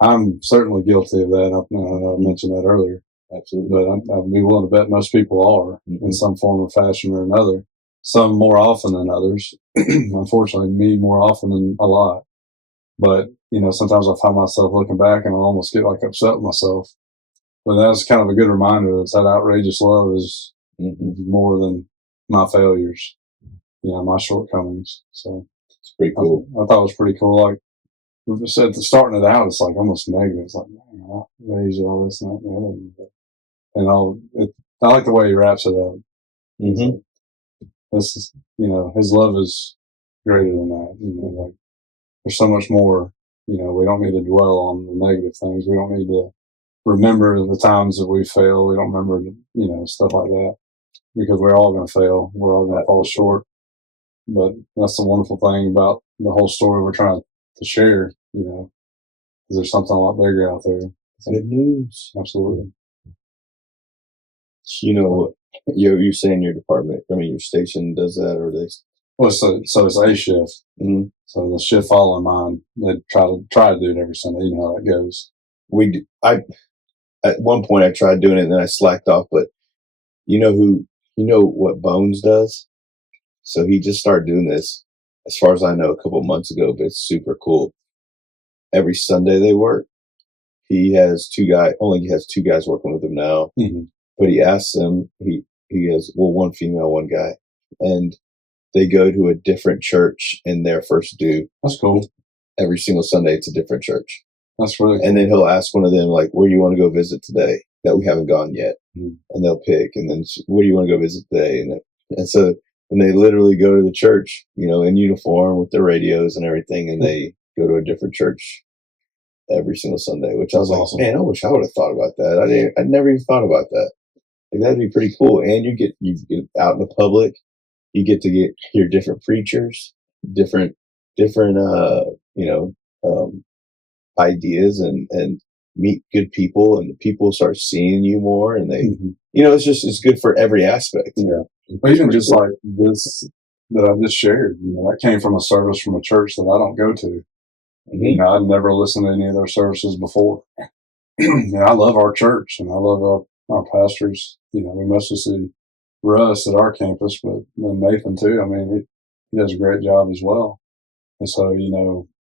I'm certainly guilty of that. I mentioned that earlier. Absolutely. But I'd be willing to bet most people are in some form or fashion or another. Some more often than others. Unfortunately, me more often than a lot. But, sometimes I find myself looking back and I almost get like upset with myself. But that's kind of a good reminder that outrageous love is more than my failures, my shortcomings. So it's pretty cool. I thought it was pretty cool. Like we said, starting it out, it's like almost negative. It's like, man, outrageous, all this and that and the other. And I like the way he wraps it up. Mm-hmm. This is, his love is greater than that. Like there's so much more. We don't need to dwell on the negative things. We don't need to remember the times that we fail. We don't remember, stuff like that, because we're all going to fail. We're all going to fall short. But that's the wonderful thing about the whole story we're trying to share. Because there's something a lot bigger out there. Good news. Absolutely. You're saying your department, your station does that, or they? Well, so it's a shift. Mm-hmm. So the shift following mine, they try to do it every Sunday. You know how that goes. At one point I tried doing it and then I slacked off, but you know what Bones does? So he just started doing this, as far as I know, a couple of months ago, but it's super cool. Every Sunday they work. He has two guys working with him now, but he asks them, he has, one female, one guy, and they go to a different church in their first due. That's cool. Every single Sunday, it's a different church. That's really cool. And then he'll ask one of them, like, where do you want to go visit today that we haven't gone yet? Mm-hmm. And they'll pick, and then where do you want to go visit today? And they literally go to the church, in uniform with their radios and everything, and they go to a different church every single Sunday, which I was awesome. Man, I wish I would have thought about that. I'd never even thought about that. Like, that'd be pretty cool. And you get out in the public, you get to hear different preachers, different ideas, and meet good people, and people start seeing you more, and they, it's good for every aspect. Yeah. But even just like this that I just shared, that came from a service from a church that I don't go to. Mm-hmm. I'd never listened to any of their services before. And I love our church, and I love our pastors. We mostly see Russ at our campus, but Nathan too. He does a great job as well. And so,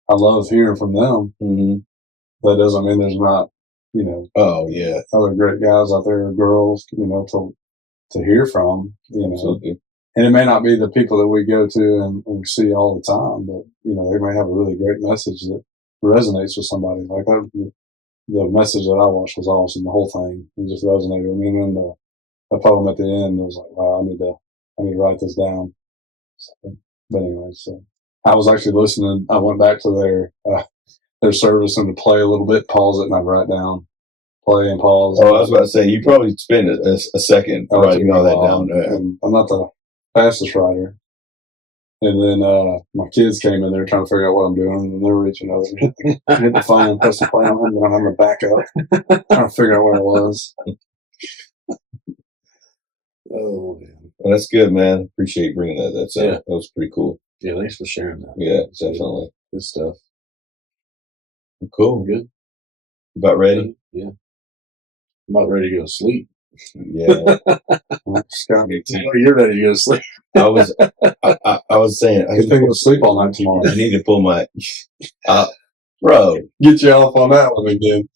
I love hearing from them. Mm-hmm. That doesn't mean there's not, oh yeah, other great guys out there, girls, to to hear from, Absolutely. And it may not be the people that we go to and we see all the time, but, they may have a really great message that resonates with somebody. Like the message that I watched was awesome. The whole thing, it just resonated with me. And then the poem at the end was like, wow, I need to write this down. So, but anyway, so I was actually listening. I went back to their service and to play a little bit, pause it, and I'd write down, play and pause. Oh, I was about to say, you probably spend a second writing all that down. And I'm not the fastest writer. And then my kids came in there trying to figure out what I'm doing, and they're reaching over. I hit the phone, press the play on them, and I'm going to back up, trying to figure out where I was. Oh, man. Well, that's good, man. Appreciate you bringing that. That was pretty cool. Yeah, thanks for sharing that. Yeah, definitely. Good stuff. Cool. Good. About ready? Yeah. About ready to go to sleep. Yeah. Scotty, You're ready to go to sleep. I was saying, I can go to sleep all night tomorrow. I need to pull my, bro. Get you off on that one again.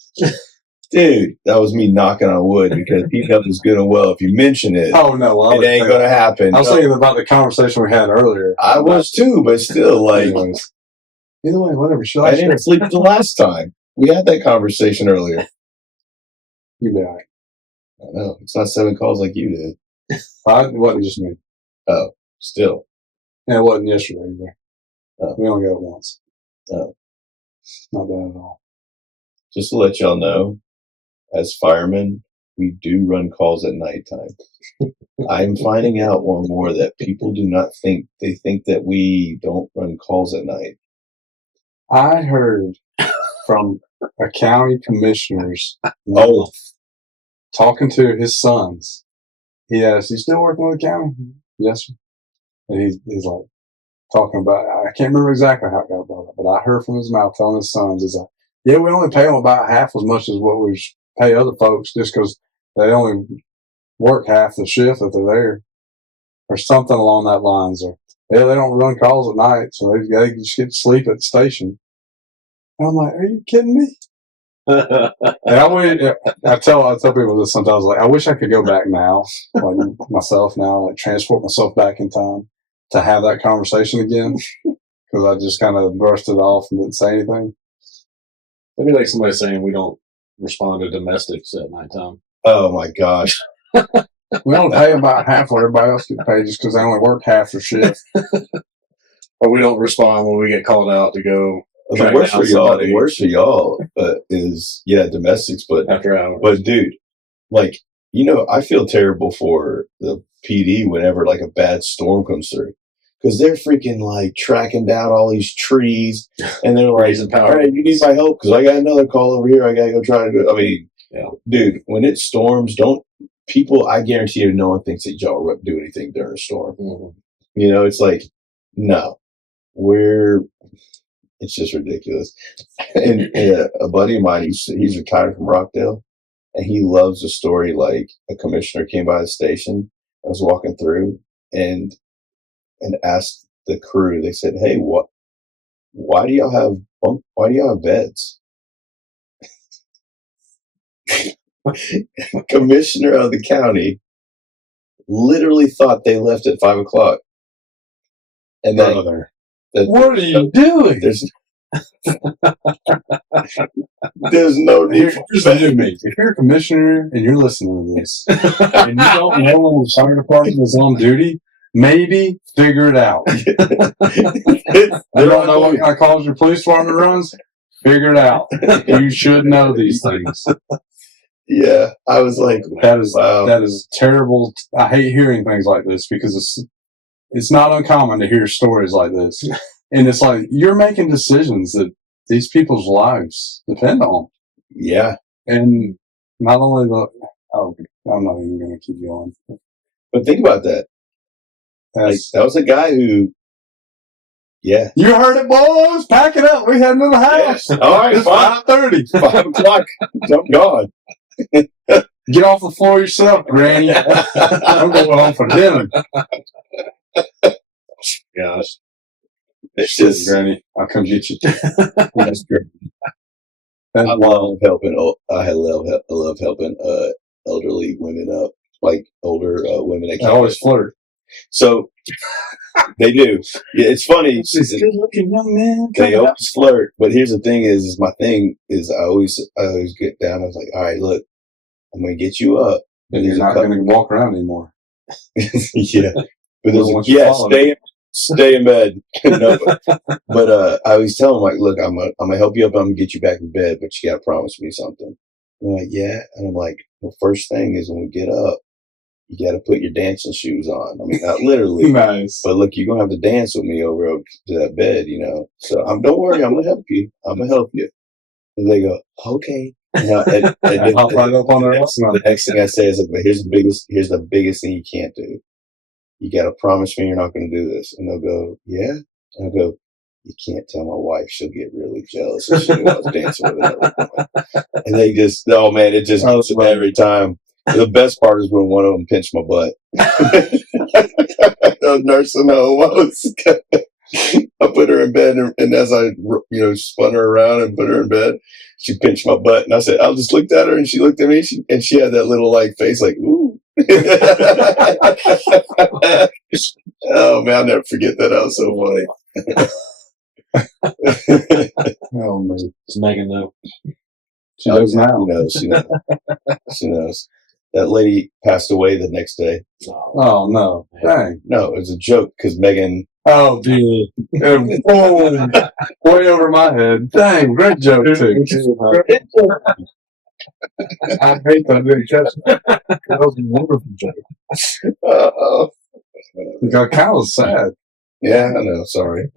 Dude, that was me knocking on wood because he knows good and well. If you mention it, Oh, no. it ain't going to happen. I was thinking about the conversation we had earlier. I was too, but still, like, Anyways. Either way, whatever. Should I I share? didn't sleep the last time. We had that conversation earlier. You be all right. I know. It's not 7 calls like you did. It wasn't just me. Oh, still. And it wasn't yesterday either. Oh. We only got it once. Oh. Not bad at all. Just to let y'all know, as firemen, we do run calls at nighttime. I'm finding out more and more that people do not think, they think that we don't run calls at night. I heard from a county commissioner's talking to his sons. He asked, "You still working with the county?" Yes, sir. And he's like talking about, I can't remember exactly how it got brought up, but I heard from his mouth telling his sons, he's like, yeah, we only pay them about half as much as what we pay other folks just because they only work half the shift that they're there, or something along that lines. Or they don't run calls at night, so they just get to sleep at the station. And I'm like, are you kidding me? And I tell people this sometimes, like, I wish I could go back now, like myself now, like transport myself back in time to have that conversation again, because I just kind of brushed it off and didn't say anything. That'd be like somebody saying we don't respond to domestics at nighttime. Oh my gosh. We don't pay about half what everybody else gets paid just because they only work half their shift. Or we don't respond when we get called out to go. The worst for y'all is domestics, but after hours. But dude, like, I feel terrible for the PD whenever like a bad storm comes through, because they're freaking like tracking down all these trees, and they're like, "All right, you need my help because I got another call over here. I gotta go try to do." I mean, dude, when it storms, I guarantee you, no one thinks that y'all do anything during a storm. Mm-hmm. It's like, no, it's just ridiculous. And a buddy of mine, he's retired from Rockdale, and he loves the story. Like, a commissioner came by the station, I was walking through, and asked the crew. They said, "Hey, why do y'all have beds?" Commissioner of the county literally thought they left at 5 o'clock. And then, what are you doing? There's no need for me. If you're a commissioner and you're listening to this, and you don't know when the fire department is on duty, maybe figure it out. You don't know what kind of calls your police department runs? Figure it out. You should know these things. Yeah, I was like, that is terrible. I hate hearing things like this because it's not uncommon to hear stories like this. And it's like, you're making decisions that these people's lives depend on. Yeah. And not only I'm not even going to keep going. But think about that. That was a guy who, you heard it, boys. Pack it up. We heading to the house. Yeah. All right, 5:30. 5 o'clock. I'm gone. Get off the floor yourself, Granny. I'm going home for dinner. Gosh. It's just, Granny, I'll come get you. That's great. I love helping elderly women up. like older women. That I always flirt. So they do. Yeah, it's funny. She's a good looking young man. They always flirt, but here's the thing: is my thing is I always get down. I was like, all right, look, I'm gonna get you up, And you're not going to walk around anymore. yeah, but Well, once you fall stay in bed. No, but I always tell them like, look, I'm gonna help you up. I'm gonna get you back in bed, but you gotta promise me something. And they're like, yeah, and I'm like, the first thing is when we get up, you got to put your dancing shoes on. I mean, not literally, Nice. but look, you're gonna have to dance with me over to that bed, you know. So don't worry, I'm gonna help you. I'm gonna help you. And they go, okay. And then Hop right up on their ass. the next thing I say is, but here's the biggest thing you can't do. You got to promise me you're not going to do this. And they'll go, yeah. And I'll go, you can't tell my wife. She'll get really jealous if she knew I was dancing with another woman. And they just, oh man, it just goes every time. The best part is when one of them pinched my butt. The nursing home, I put her in bed, and as I, spun her around and put her in bed, she pinched my butt, and I said, I just looked at her, and she looked at me, and she had that little like face, like, ooh. Oh man, I'll never forget that. That was so funny. Oh man, Does Megan know? she knows now. She knows. She knows. That lady passed away the next day. Oh no! Dang. No, it was a joke because Megan. Oh, dude. Boom. Way over my head. Dang, great joke, too. I hate that big catch. That was a wonderful joke. It kind of was sad. Yeah, I know. Sorry.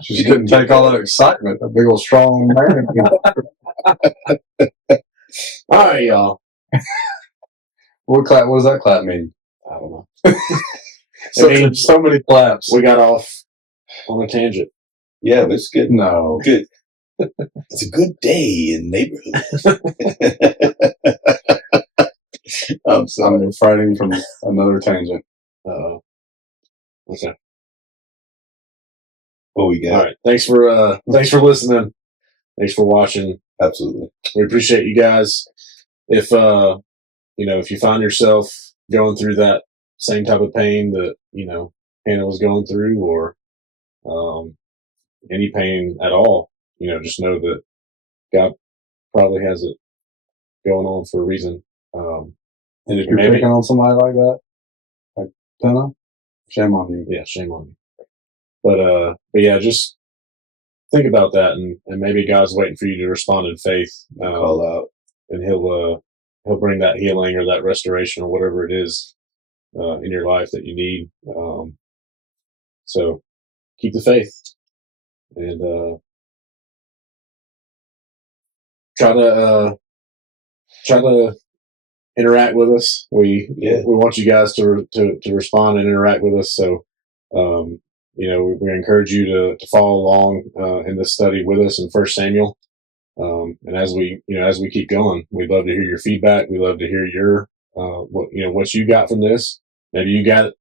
She couldn't take all that excitement. That big old strong man. All right, y'all. What does that clap mean? I don't know. So many claps. We got off on a tangent. Yeah, but it's good. No. Good. It's a good day in neighborhood. I'm sorry. I'm fighting from another tangent. Uh-oh. Okay. What we got? All right. Thanks for listening. Thanks for watching. Absolutely. We appreciate you guys. If if you find yourself going through that same type of pain that, Hannah was going through, or any pain at all, just know that God probably has it going on for a reason. And if you're picking on somebody like that, like Hannah, shame on you. Yeah, shame on you. But yeah, just think about that, and maybe God's waiting for you to respond in faith. Call out, and He'll bring that healing or that restoration or whatever it is in your life that you need. So keep the faith, and try to interact with us. We want you guys to respond and interact with us. So we encourage you to follow along in this study with us in 1 Samuel. And as we keep going, we'd love to hear your feedback. We'd love to hear your what you got from this. Maybe you got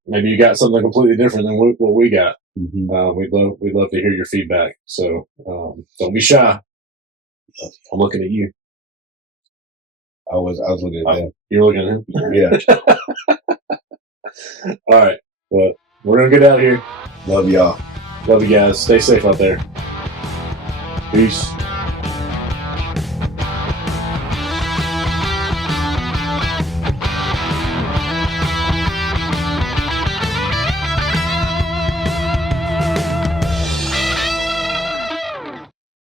something completely different than what we got. Mm-hmm. We'd love to hear your feedback. So don't be shy. I'm looking at you. I was looking at them. You're looking at him. Yeah. All right. Well, we're gonna get out of here. Love y'all. Love you guys. Stay safe out there. Peace.